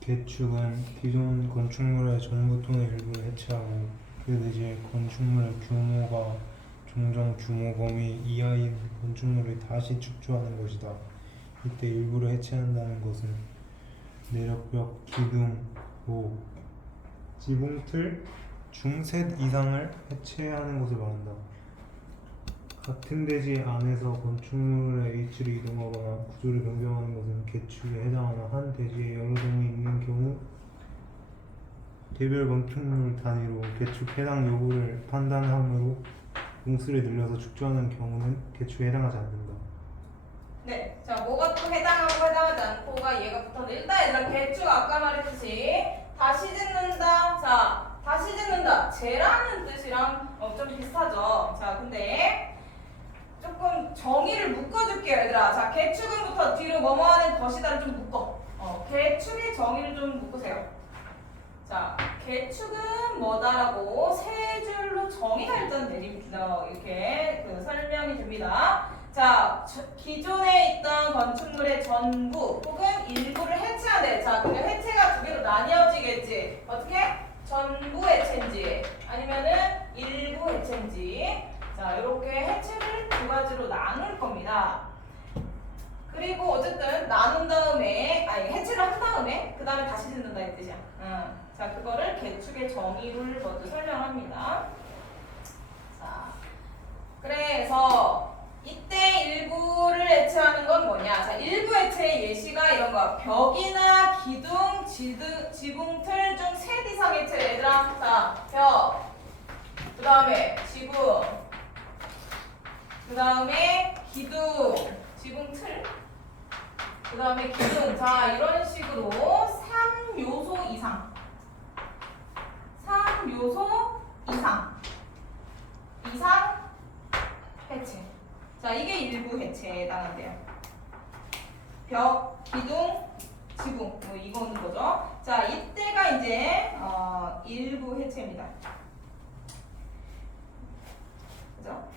개축은 기존 건축물의 전부 또는 일부를 해체하고 그 대신에 건축물의 규모가 종전 규모 범위 이하인 건축물을 다시 축조하는 것이다. 이때 일부를 해체한다는 것은 내력벽, 기둥, 지붕틀 중 셋 이상을 해체하는 것을 말한다. 같은 대지 안에서 건축물의 위치를 이동하거나 구조를 변경하는 것은 개축에 해당하나 한 대지에 여러 동이 있는 경우 개별 건축물 단위로 개축 해당 여부를 판단함으로 공수를 늘려서 축조하는 경우는 개축에 해당하지 않는다. 네, 자 뭐가 또 해당하고 해당하지 않고가 얘가 붙었는데 일단 얘들아 개축 아까 말했듯이 다시 짓는다. 자 다시 짓는다. 재라는 뜻이랑 좀 비슷하죠. 자 근데 조금 정의를 묶어줄게요 얘들아. 자 개축은부터 뒤로 뭐뭐하는 것이다를 좀 묶어. 개축의 정의를 좀 묶으세요. 자 개축은 뭐다라고 세 줄로 정의가 일단 내립니다. 이렇게 그 설명이 됩니다. 자 기존에 있던 건축물의 전부 혹은 일부를 해체하되 자 그러면 해체가 2개로 나뉘어지겠지. 어떻게? 전부 해체인지 아니면은 일부 해체인지. 자 이렇게 해체를 2가지로 나눌 겁니다. 그리고 어쨌든 나눈 다음에 해체를 한 다음에 그 다음에 다시 짓는다 이 뜻이야. 자, 그거를 개축의 정의를 먼저 설명합니다. 자, 그래서 이때 일부를 해체하는 건 뭐냐? 자, 일부 해체의 예시가 이런 거야. 벽이나 기둥, 지붕, 틀 중 셋 이상 해체. 얘들아, 자, 벽, 그 다음에 지붕, 그 다음에 기둥, 지붕 틀, 그 다음에 기둥. 자, 이런 식으로 3요소 이상, 3요소 이상 해체. 자, 이게 일부 해체에 해당한대요. 벽, 기둥, 지붕, 뭐 이거는 거죠. 자, 이때가 이제 일부 해체입니다. 그죠?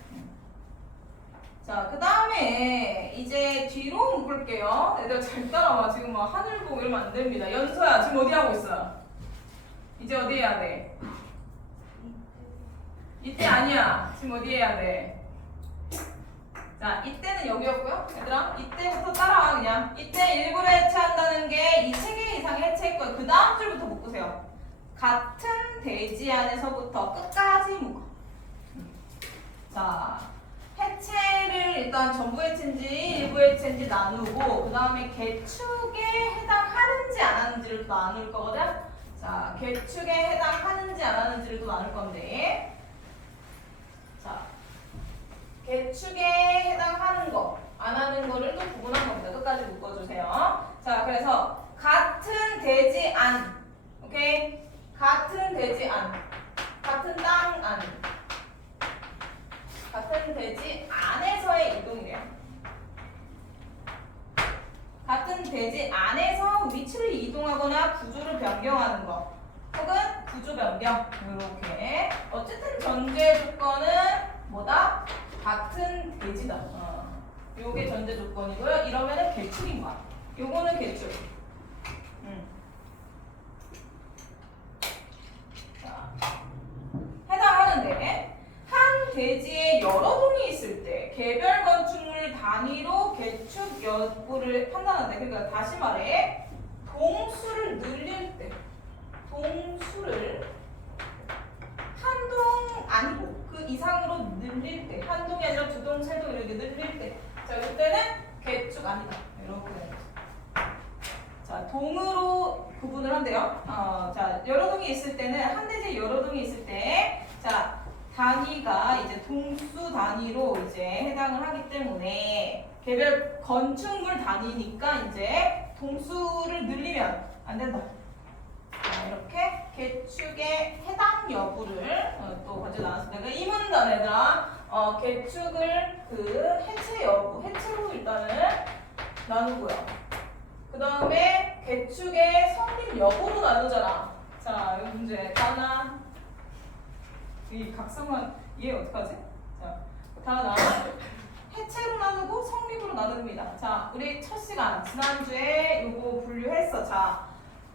자, 그 다음에 이제 뒤로 묶을게요. 얘들아 잘 따라와. 지금 막 하늘 보고 이러면 안 됩니다. 연서야, 지금 어디 하고 있어? 이제 어디 해야 돼? 이때 아니야. 지금 어디 해야 돼? 자, 이때는 여기였고요. 얘들아, 이때부터 따라와 그냥. 이때 일부를 해체한다는 게 이 세 개 이상의 해체했고요. 그 다음 줄부터 묶으세요. 같은 대지 안에서부터 끝까지 묶어. 자, 해체를 일단 전부 해체인지 일부 해체인지 나누고 그 다음에 개축에 해당하는지 안 하는지를 또 나눌 거거든. 자, 개축에 해당하는지 안 하는지를 또 나눌 건데, 자, 개축에 해당하는 거, 안 하는 거를 또 구분한 겁니다. 끝까지 묶어주세요. 자, 그래서 같은 대지 안, 오케이? 같은 대지 안, 같은 땅 안, 같은 대지 안에서의 이동이래요. 같은 대지 안에서 위치를 이동하거나 구조를 변경하는 거, 혹은 구조 변경, 이렇게. 어쨌든 전제 조건은 뭐다? 같은 대지다. 요게 전제 조건이고요. 이러면은 개축인 거야. 요거는 개축. 자, 해당하는데 한 대지에 여러 동이 있을 때 개별 건축물 단위로 개축 여부를 판단한다. 그러니까 다시 말해, 동수를 늘릴 때, 동수를 한 동 아니고 그 이상으로 늘릴 때, 한 동이 아니라 두 동, 세 동 이렇게 늘릴 때, 자, 이때는 개축 아니다. 이렇게 되는 거죠. 자, 동으로 구분을 한대요. 자, 여러 동이 있을 때는, 한 대지에 여러 동이 있을 때, 자, 단위가 이제 동수 단위로 이제 해당을 하기 때문에 개별 건축물 단위니까 이제 동수를 늘리면 안 된다. 자, 이렇게 개축의 해당 여부를 또 가지고 나왔습니다. 그러니까 이 문단 얘들아, 개축을 그 해체 여부, 해체로 일단은 나누고요. 그 다음에 개축의 성립 여부로 나누잖아. 자, 이 문제 하나. 이 각성한 이해 어떡하지? 자, 하나. 해체로 나누고 성립으로 나눕니다. 자, 우리 첫 시간 지난주에 요거 분류했어. 자,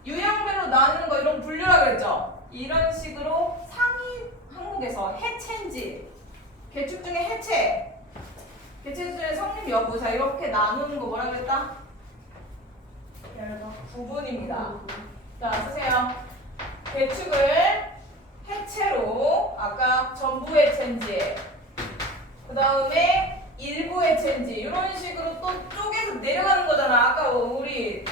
유형별로 나누는 거 이런 분류라 그랬죠? 이런 식으로 상위 항목에서 해체인지 개축 중에 해체, 개축 중에 성립 여부, 자, 이렇게 나누는 거 뭐라 그랬다? 구분입니다. 자, 쓰세요. 개축을 해체로, 아까 전부 해체인지, 그 다음에 일부 해체인지, 이런 식으로 또 쪼개서 내려가는 거잖아. 아까 우리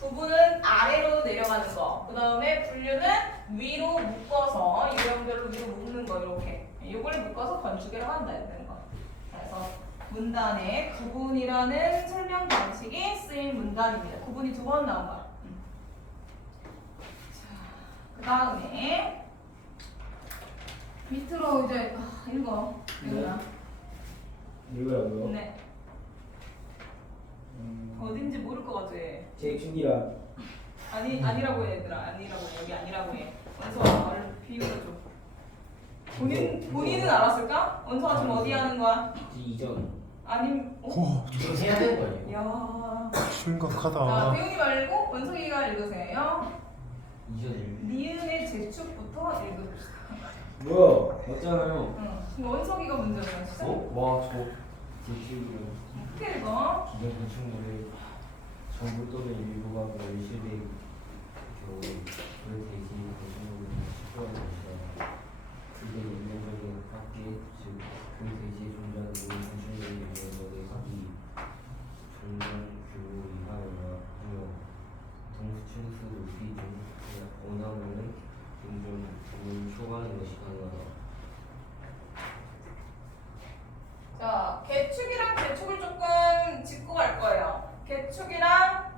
구분은 아래로 내려가는 거, 그 다음에 분류는 위로 묶어서, 유형별로 위로 묶는 거, 이렇게. 이걸 묶어서 건축이라고 한다. 이런 거. 그래서 문단에 구분이라는 설명 방식이 쓰인 문단입니다. 구분이 두 번 나온 거야. 그 다음에 밑으로 이제 읽어. 네. 이거요. 네. 어딘지 모를 것 같아. 제 춘이라. 아니라고 해, 얘들아. 아니라고 해. 여기 아니라고 해. 원서가 얼른 비울어줘. 본인은 알았을까? 원서가 지금 어디 하는 거야? 이전 아님. 이전 해야 되는 거예요. 야. 자, 심각하다. 배우기 말고 원석이가 읽으세요. 이전 니은의 제축부터 읽읍시다. 뭐야? 맞잖아요. 응. 지금 원석이가 문제야. 진짜? 와, 저 제출이요. 어떻게 읽어? 기존 건축물의 전부 또는 일부가 멸실된 경우 그 대신 건축물을 축소하는 것이다. 그게 인간적인 합계, 즉 그 대시에 존재하는 모든 건축물의 인간적인 합이 종전 규모 이하여야 하며 동수층수 높이 중 원하는 공정 규모를 초과하는 것이 가능하다. 자, 개축이랑 재축을 조금 짚고 갈 거예요. 개축이랑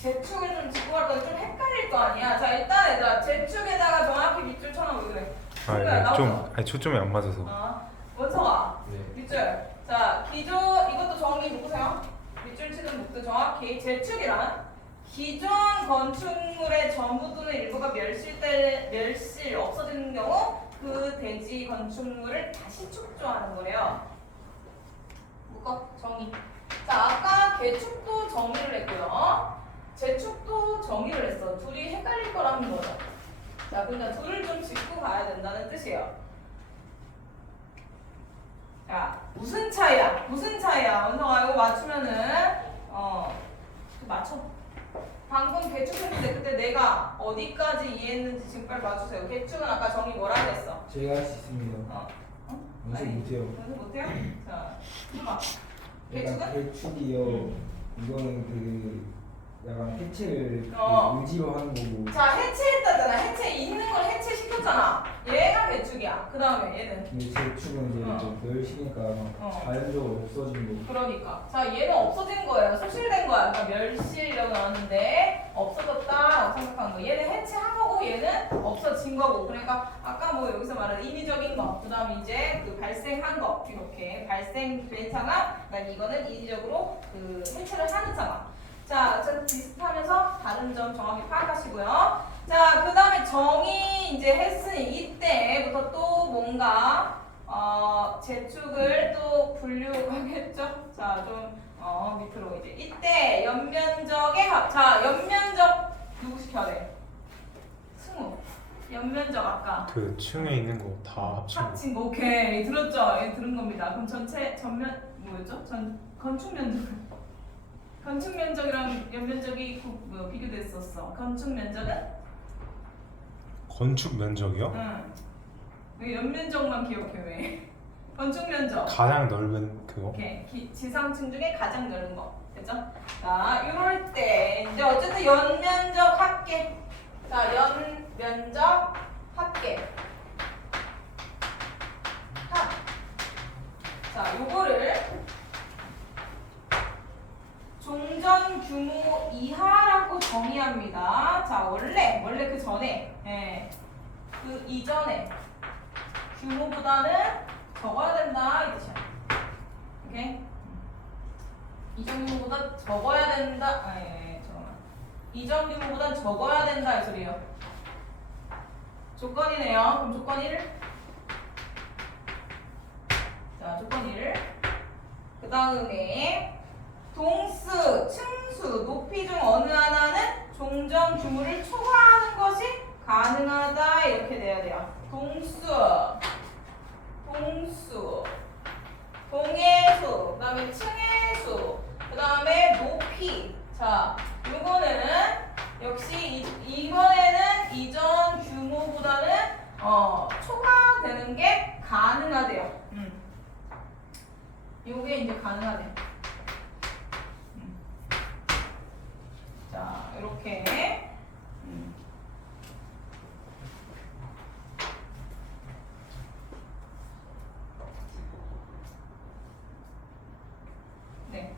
재축을 좀 짚고 갈 거예요. 좀 헷갈릴 거 아니야. 자, 일단 얘들아, 재축에다가 정확히 밑줄 쳐놓으면 왜 그래? 아니 초점이 안 맞아서. 원서가 네. 밑줄. 자, 기존 이것도 정리 누구세요? 밑줄 치는 목도 정확히 재축이란 기존 건축물의 전부 또는 일부가 멸실 없어지는 경우 그 대지 건축물을 다시 축조하는 거래요. 묶어 정의. 자, 아까 개축도 정의를 했고요. 재축도 정의를 했어. 둘이 헷갈릴 거라는 거죠. 자, 그러니까 둘을 좀 짚고 가야 된다는 뜻이에요. 자, 무슨 차이야? 무슨 차이야? 원성아 이거 맞추면은 맞춰. 방금 개축했는데 그때 내가 어디까지 이해했는지 지금 빨리 맞추세요. 개축은 아까 정의 뭐라고 했어? 제가 할 수 있습니다. 연습 아니, 못해요. 연습 못해요? 자, 해봐. 약간 개축은? 개축이요. 이거는 그 약간 해체를 어. 그 의지로 하는 거고. 자, 해체했다잖아. 해체 있는 걸 해체시켰잖아. 얘가 개축이야. 그 다음에 얘는. 근데 재축은 이제 좀 멸시니까 막 자연적으로 없어진 거. 그러니까. 자, 얘는 없어진 거예요. 소실된 거야. 그러니까 멸실이라고 나왔는데 없어졌다라고 생각하는 거. 얘는 해체한 거고 얘는 없어진 거고. 그러니까 아까 뭐 여기서 말하는 인위적인 거, 그다음에 이제 그 발생한 거 이렇게 발생된 상황. 그다음에 이거는 인위적으로 그 해체를 하는 상황. 자, 좀 비슷하면서 다른 점 정확히 파악하시고요. 자, 그 다음에 정의 이제 했으니 이때부터 또 뭔가 재축을 또 분류하겠죠. 자, 좀 밑으로 이제 이때 연면적의 합. 자, 연면적 누구 시켜야 돼? 승우. 연면적 아까 그 층에 있는 거 다 합친 거. 합친 거 오케이 들었죠? 예, 들은 겁니다. 그럼 전체 전면 뭐였죠? 건축 면적. 건축 면적이랑 연면적이 비교됐었어. 건축 면적은? 건축 면적이요? 응. 왜 연면적만 기억해 왜? 건축 면적. 가장 넓은 그거. 오케이. 지상층 중에 가장 넓은 거. 됐죠? 자, 이럴 때 이제 어쨌든 연면적 합계. 자, 연면적 합계. 합. 자, 요거를 종전 규모 이하라고 정의합니다. 자, 원래 그 전에, 그 이전에 규모보다는 적어야 된다 이 뜻이야. 오케이? 이전 규모보다 적어야 된다. 잠깐만. 이전 규모보다 적어야 된다 이 소리예요. 조건이네요. 그럼 조건 1. 자, 조건 1. 그 다음에 동수, 층수, 높이 중 어느 하나는 종전 규모를 초과하는 것이 가능하다 이렇게 돼야 돼요. 동수, 동의 수, 그 다음에 층의 수, 그 다음에 높이. 자, 요거는 역시 이번에는 이전 규모보다는 초과되는 게 가능하대요. 요게 이제 가능하대요. 자, 이렇게 네.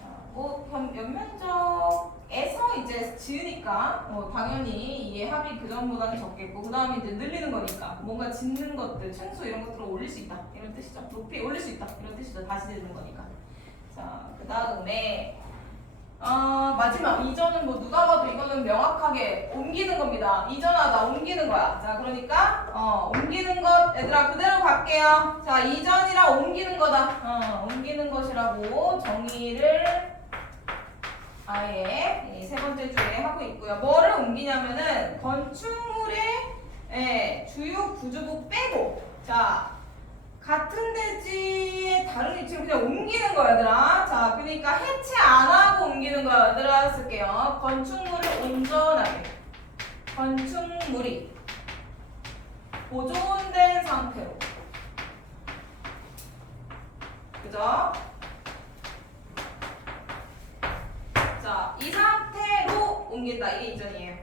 자, 뭐 연면적에서 이제 지으니까 당연히 이게 합이 그 전보다는 적겠고 그 다음에 이제 늘리는 거니까 뭔가 짓는 것들, 층수 이런 것들을 올릴 수 있다 이런 뜻이죠. 높이 올릴 수 있다 이런 뜻이죠. 다시 짓는 거니까. 자, 그 다음에 마지막 이전은 뭐 누가 봐도 이거는 명확하게 옮기는 겁니다. 이전하다 옮기는 거야. 자, 그러니까 옮기는 것 얘들아 그대로 갈게요. 자, 이전이라 옮기는 거다. 옮기는 것이라고 정의를 아예 세 번째 줄에 하고 있고요. 뭐를 옮기냐면은 건축물의 주요 구조부 빼고 자. 같은 대지의 다른 위치로 그냥 옮기는 거야, 얘들아. 자, 그러니까 해체 안 하고 옮기는 거야, 얘들아. 쓸게요. 건축물을 온전하게. 건축물이 보존된 상태로, 그죠? 자, 이 상태로 옮긴다. 이게 이전이에요.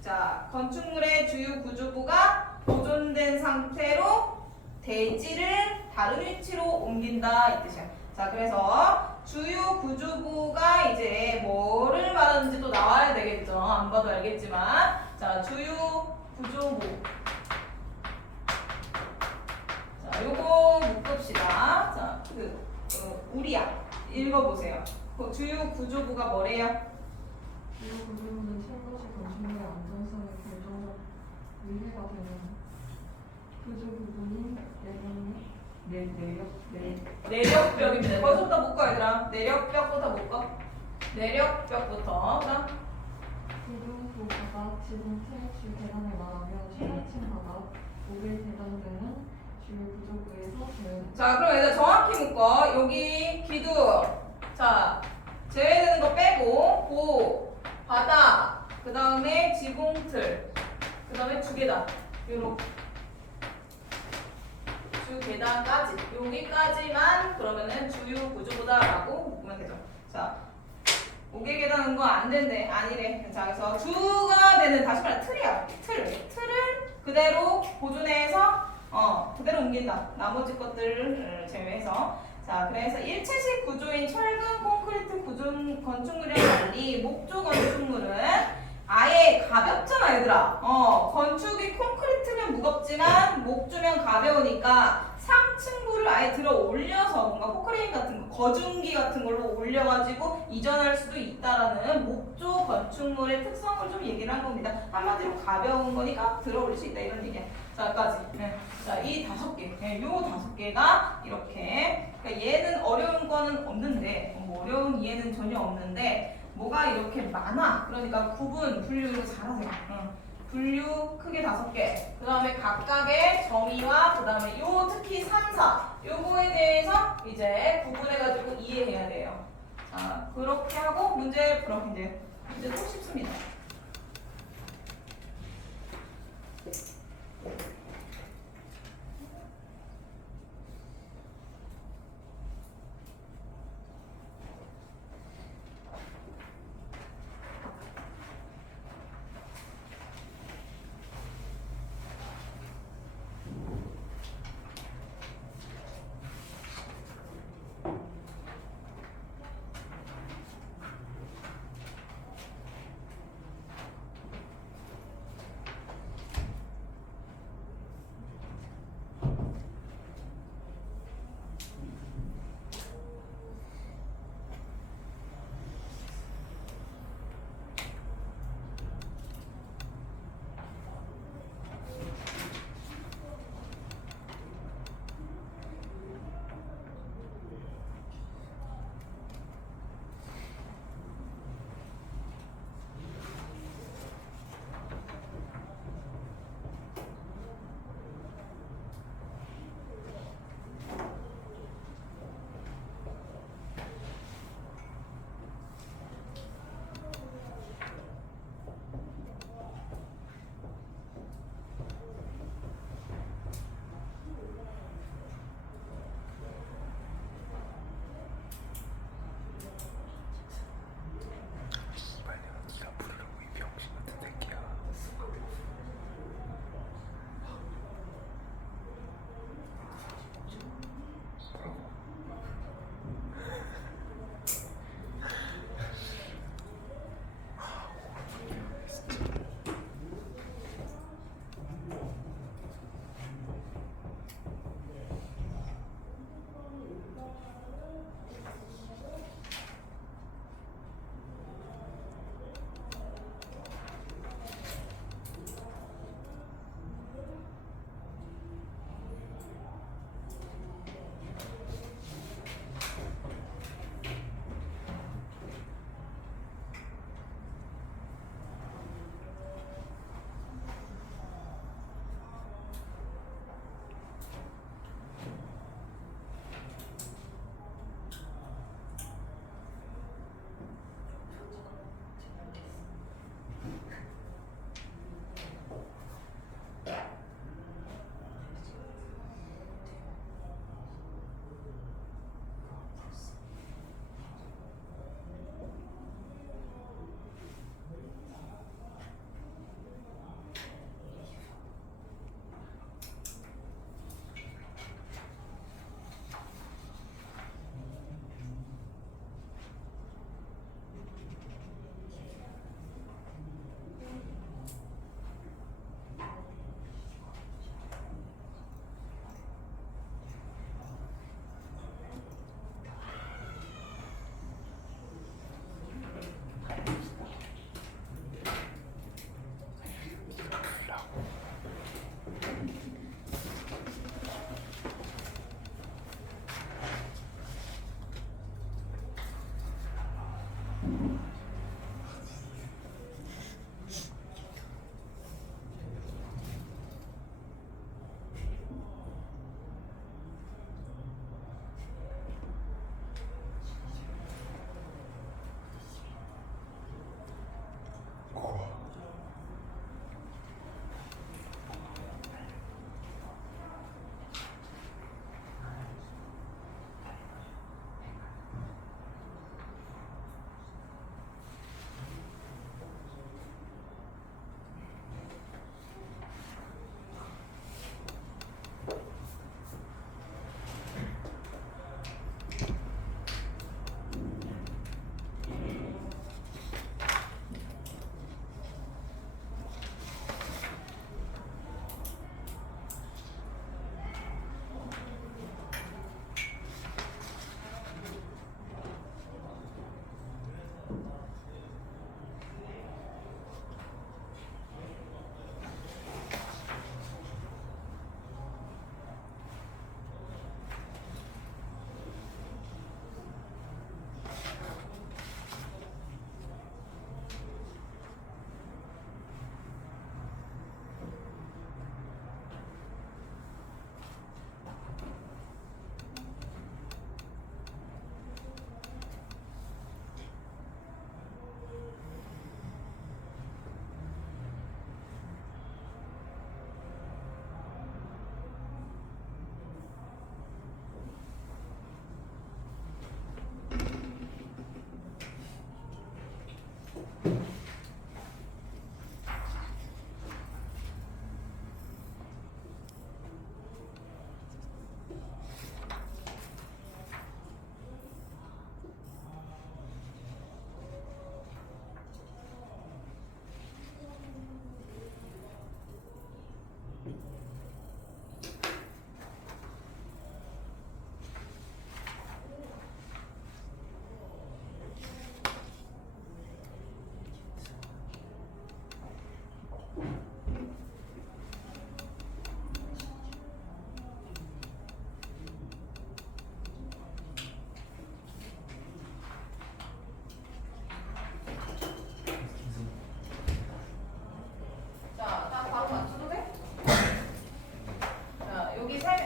자, 건축물의 주요 구조부가 보존된 상태로 대지를 다른 위치로 옮긴다 이 뜻이야. 자, 그래서 주요 구조부가 이제 뭐를 말하는지 또 나와야 되겠죠. 안 봐도 알겠지만, 자, 주요 구조부. 자, 요거 묶읍시다. 자, 우리야 읽어보세요. 그 주요 구조부가 뭐래요? 주요 구조물은 철것이 건축물의 안전성에 결정적 위해가 되는 구조 부분인 내력벽입니다. 벌써부터 묶어 얘들아. 내력벽부터 묶어. 내력벽부터. 그다음 기둥, 바닥, 지붕, 트랙, 계단을 말하며 최하층 바닥, 모빌 계단 등은 주요 구조부에서 제외. 자, 그럼 얘들 정확히 묶어. 여기 기둥. 자, 제외되는 거 빼고 보, 바닥, 그 다음에 지붕틀, 그 다음에 주계단. 요렇게. 주계단까지. 여기까지만 그러면은 주요 구조보다라고 묶으면 되죠. 자, 5개 계단은 거 안 된대. 아니래. 자, 그래서 주가 되는, 다시 말해 틀이야. 틀을 그대로 보존해서 그대로 옮긴다. 나머지 것들을 제외해서. 자, 그래서 일체식 구조인 철근 콘크리트 건축물이랑 달리 목조 건축물은 아예 가볍잖아 얘들아. 건축이 콘크리트면 무겁지만 목조면 가벼우니까 상층부를 아예 들어 올려서 뭔가 포크레인 같은 거, 거중기 같은 걸로 올려가지고 이전할 수도 있다라는 목조 건축물의 특성을 좀 얘기를 한 겁니다. 한마디로 가벼운 거니까 들어 올릴 수 있다 이런 얘기야. 자, 여기까지. 네. 자, 이 5개. 네, 요 5개가 이렇게. 그러니까 얘는 어려운 거는 없는데, 뭐 어려운 이해는 전혀 없는데, 뭐가 이렇게 많아. 그러니까 구분, 분류 이거 잘하세요. 분류 크게 5개. 그 다음에 각각의 정의와 그 다음에 요 특히 산사 요거에 대해서 이제 구분해가지고 이해해야 돼요. 자, 그렇게 하고 문제 풀어. 이제 또 쉽습니다.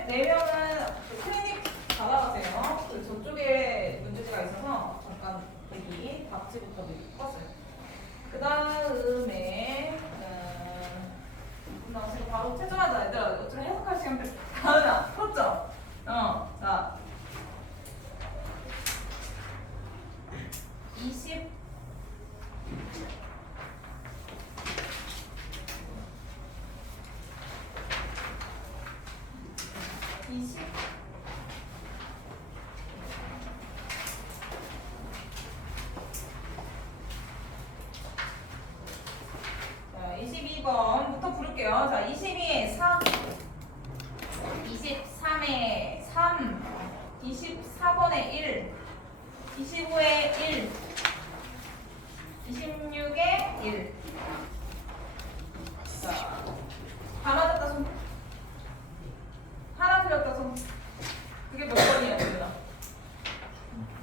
내면은 클리닉 받아가세요. 저쪽에 문제지가 있어서 잠깐 여기 답지부터 껐어요. 그 다음에 나 지금 바로 채점하자 얘들아. 어차피 해석할 시간 필요. 다은아 풀었죠? 자 20 자, 22번부터 부를게요. 자, 22에 3, 23에 3, 24번에 1, 25에 1, 26에 1. 자, 다 맞았다 손. 하나 틀렸다 손. 그게 몇 번이야, 얘들아?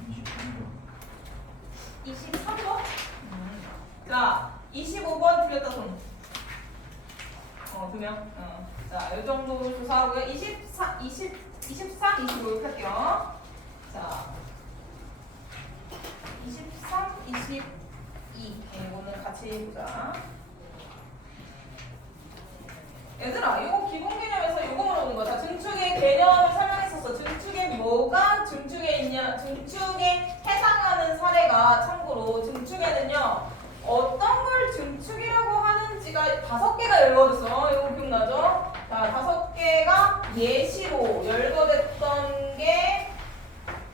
23번. 23번? 자, 25번 틀렸다 손. 2명. 자, 이 정도 조사하고요. 23, 25 이렇게 할게요. 자, 23, 22. 이거는 같이 보자. 얘들아, 이거 기본 개념에서 이거 물어보는 거야. 자, 증축의 개념을 설명했었어. 증축에 뭐가 증축에 있냐? 증축에 해당하는 사례가 참고로 증축에는요, 어떤 걸 증축이라고 하는지가 5개가 열거됐어. 이거 기억나죠? 자, 5개가 예시로 열거됐던 게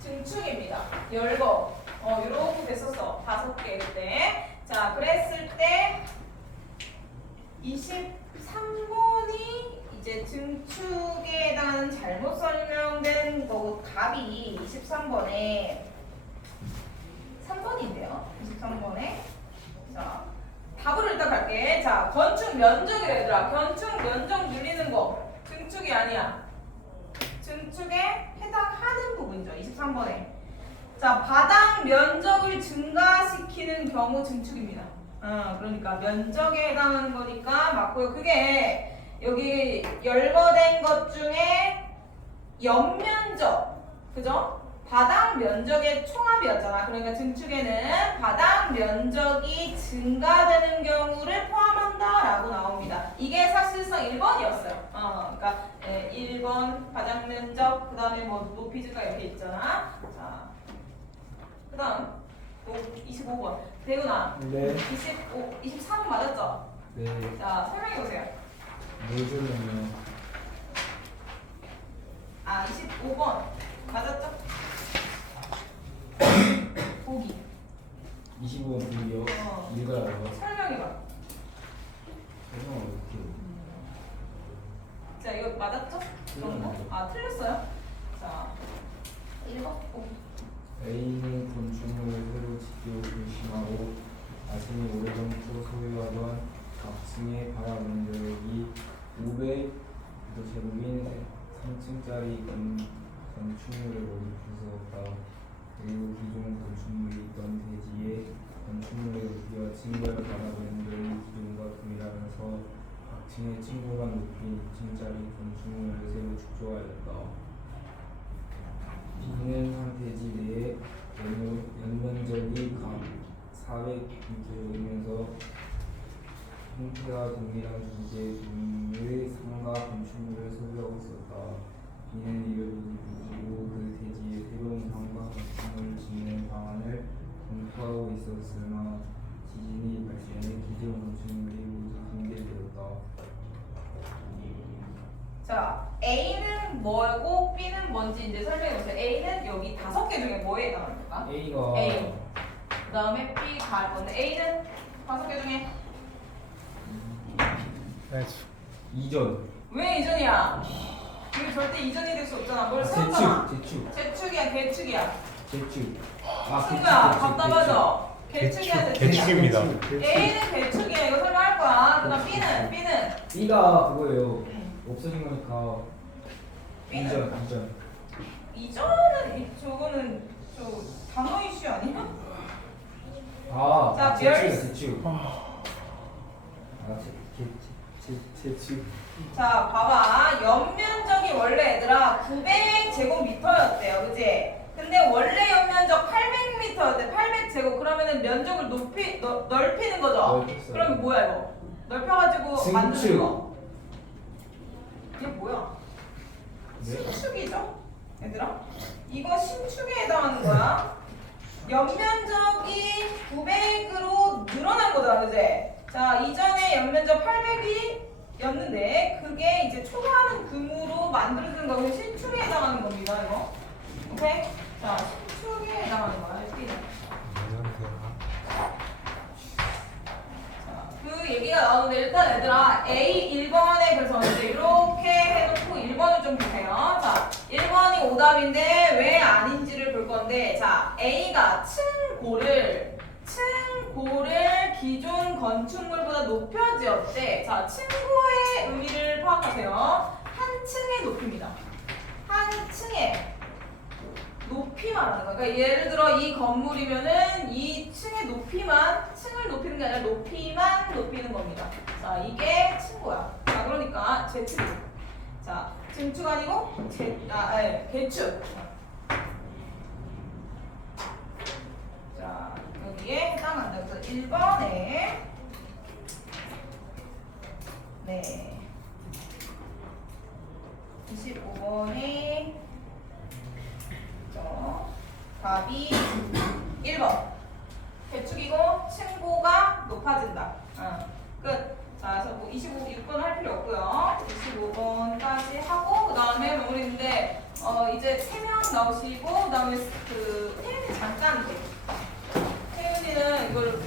증축입니다. 열거. 이렇게 됐었어. 5개 그때. 자, 그랬을 때 23번이 이제 증축에 대한 잘못 설명된 거고 답이 23번에 3번인데요. 23번에 자, 답을 일단 갈게. 자, 건축 면적이래 얘들아. 건축 면적 늘리는 거 증축이 아니야. 증축에 해당하는 부분이죠. 23번에. 자, 바닥 면적을 증가시키는 경우 증축입니다. 그러니까 면적에 해당하는 거니까 맞고요. 그게 여기 열거된 것 중에 연면적, 그죠? 바닥 면적의 총합이었잖아. 그러니까 증축에는 바닥 면적이 증가되는 경우를 포함한다라고 나옵니다. 이게 사실상 1번이었어요. 그러니까 1번 바닥 면적, 그 다음에 뭐 높이 증가 이렇게 있잖아. 자, 그 다음 25번 대훈아. 네. 23번 맞았죠? 네. 자, 설명해보세요. 뭘 주려면 25번 맞았죠? 보기 25번 분이요. 읽어라고요. 설명해봐. 설명 어떻게 해요? 자, 이거 맞았죠? 정도? 틀렸어요? 자, 1번 보기. A는 건축물을 새로 짓고 결심하고 자신이 오래전부터 소유하던 각층의 바닥 면적이 500 제곱인 3층짜리 건축물을 건축했었다. 그리고 기존 건축물이 있던 대지에 건축물의 높이와 층별 바닥 면적이 기존과 동일하면서 각층의 층고가 높인 2층짜리 건축물을 새로 축조하였다. B는 한 대지 내에 연면적이 각 400m이면서 형태가 동일한 두 개의 상가 건축물을 소유하고 있었다. B는 이를 보고 그 대지에 새로운 상가 건축물을 짓는 방안을 검토하고 있었으나 지진이 발생해 기존 건축물이 모두 붕괴되었다. 자, A는 뭐고 B는 뭔지 이제 설명해보세요. A는 여기 5개 중에 뭐에 해당합니까? A가 A. 그 다음에 B 다 할 건데 A는 5개 중에 이전. 왜 이전이야? 이거 절대 이전이 될 수 없잖아. 뭘 세웠잖아. 재축. 재축이야, 개축이야. 재축. 친구야, 답답하죠? 개축이야, 재축이야. 개축입니다. A는 개축이야. 이거 설명할 거야. 그다음 B는 B가 그거예요. 없어진 거니까 B는 이전. 이전은 저거는 저 단어 이슈 아니야? 아, 자, 재축. 멸- 재축. 재축. 자, 봐봐. 연면적이 원래 얘들아 900제곱미터였대요. 그지? 근데 원래 연면적 800m였대. 800제곱. 그러면은 면적을 넓히는 거죠? 넓혔어요. 그러면 뭐야 이거? 넓혀가지고 만드는 증축. 거. 이게 뭐야? 네? 신축이죠? 얘들아? 이거 신축에 해당하는 거야. 연면적이 900으로 늘어난 거잖아, 그제? 자, 이전에 연면적 800이었는데 그게 이제 초과하는 금으로 만들어지는 거고 신축에 해당하는 겁니다, 이거. 오케이? 자, 신축에 해당하는 거야, 이렇게. 자, 그 얘기가 나오는데 일단 얘들아 A 1번에 그래서 이제 이렇게 해놓고 1번을 좀 보세요. 자, 1번이 오답인데 왜 아닌지를 볼 건데, 자, A가 층고를 기존 건축물보다 높여 지었대. 자, 층고의 의미를 파악하세요. 한 층의 높이입니다. 한 층의 높이 말하는 거야. 그러니까 예를 들어 이 건물이면은 이 층의 높이만, 층을 높이는 게 아니라 높이만 높이는 겁니다. 자, 이게 층고야. 자, 그러니까 재축. 자, 증축 아니고 개축. 자, 여기에 해당한다. 그래서 1번에 네. 25번에 답이 1번. 개축이고 층고가 높아진다. 끝. 자, 그래서 뭐 26번 할 필요 없고요. 25번까지 하고 그 다음에 마무리인데 이제 3명 나오시고 그 다음에 그 태윤이 잠깐 태윤이는 이걸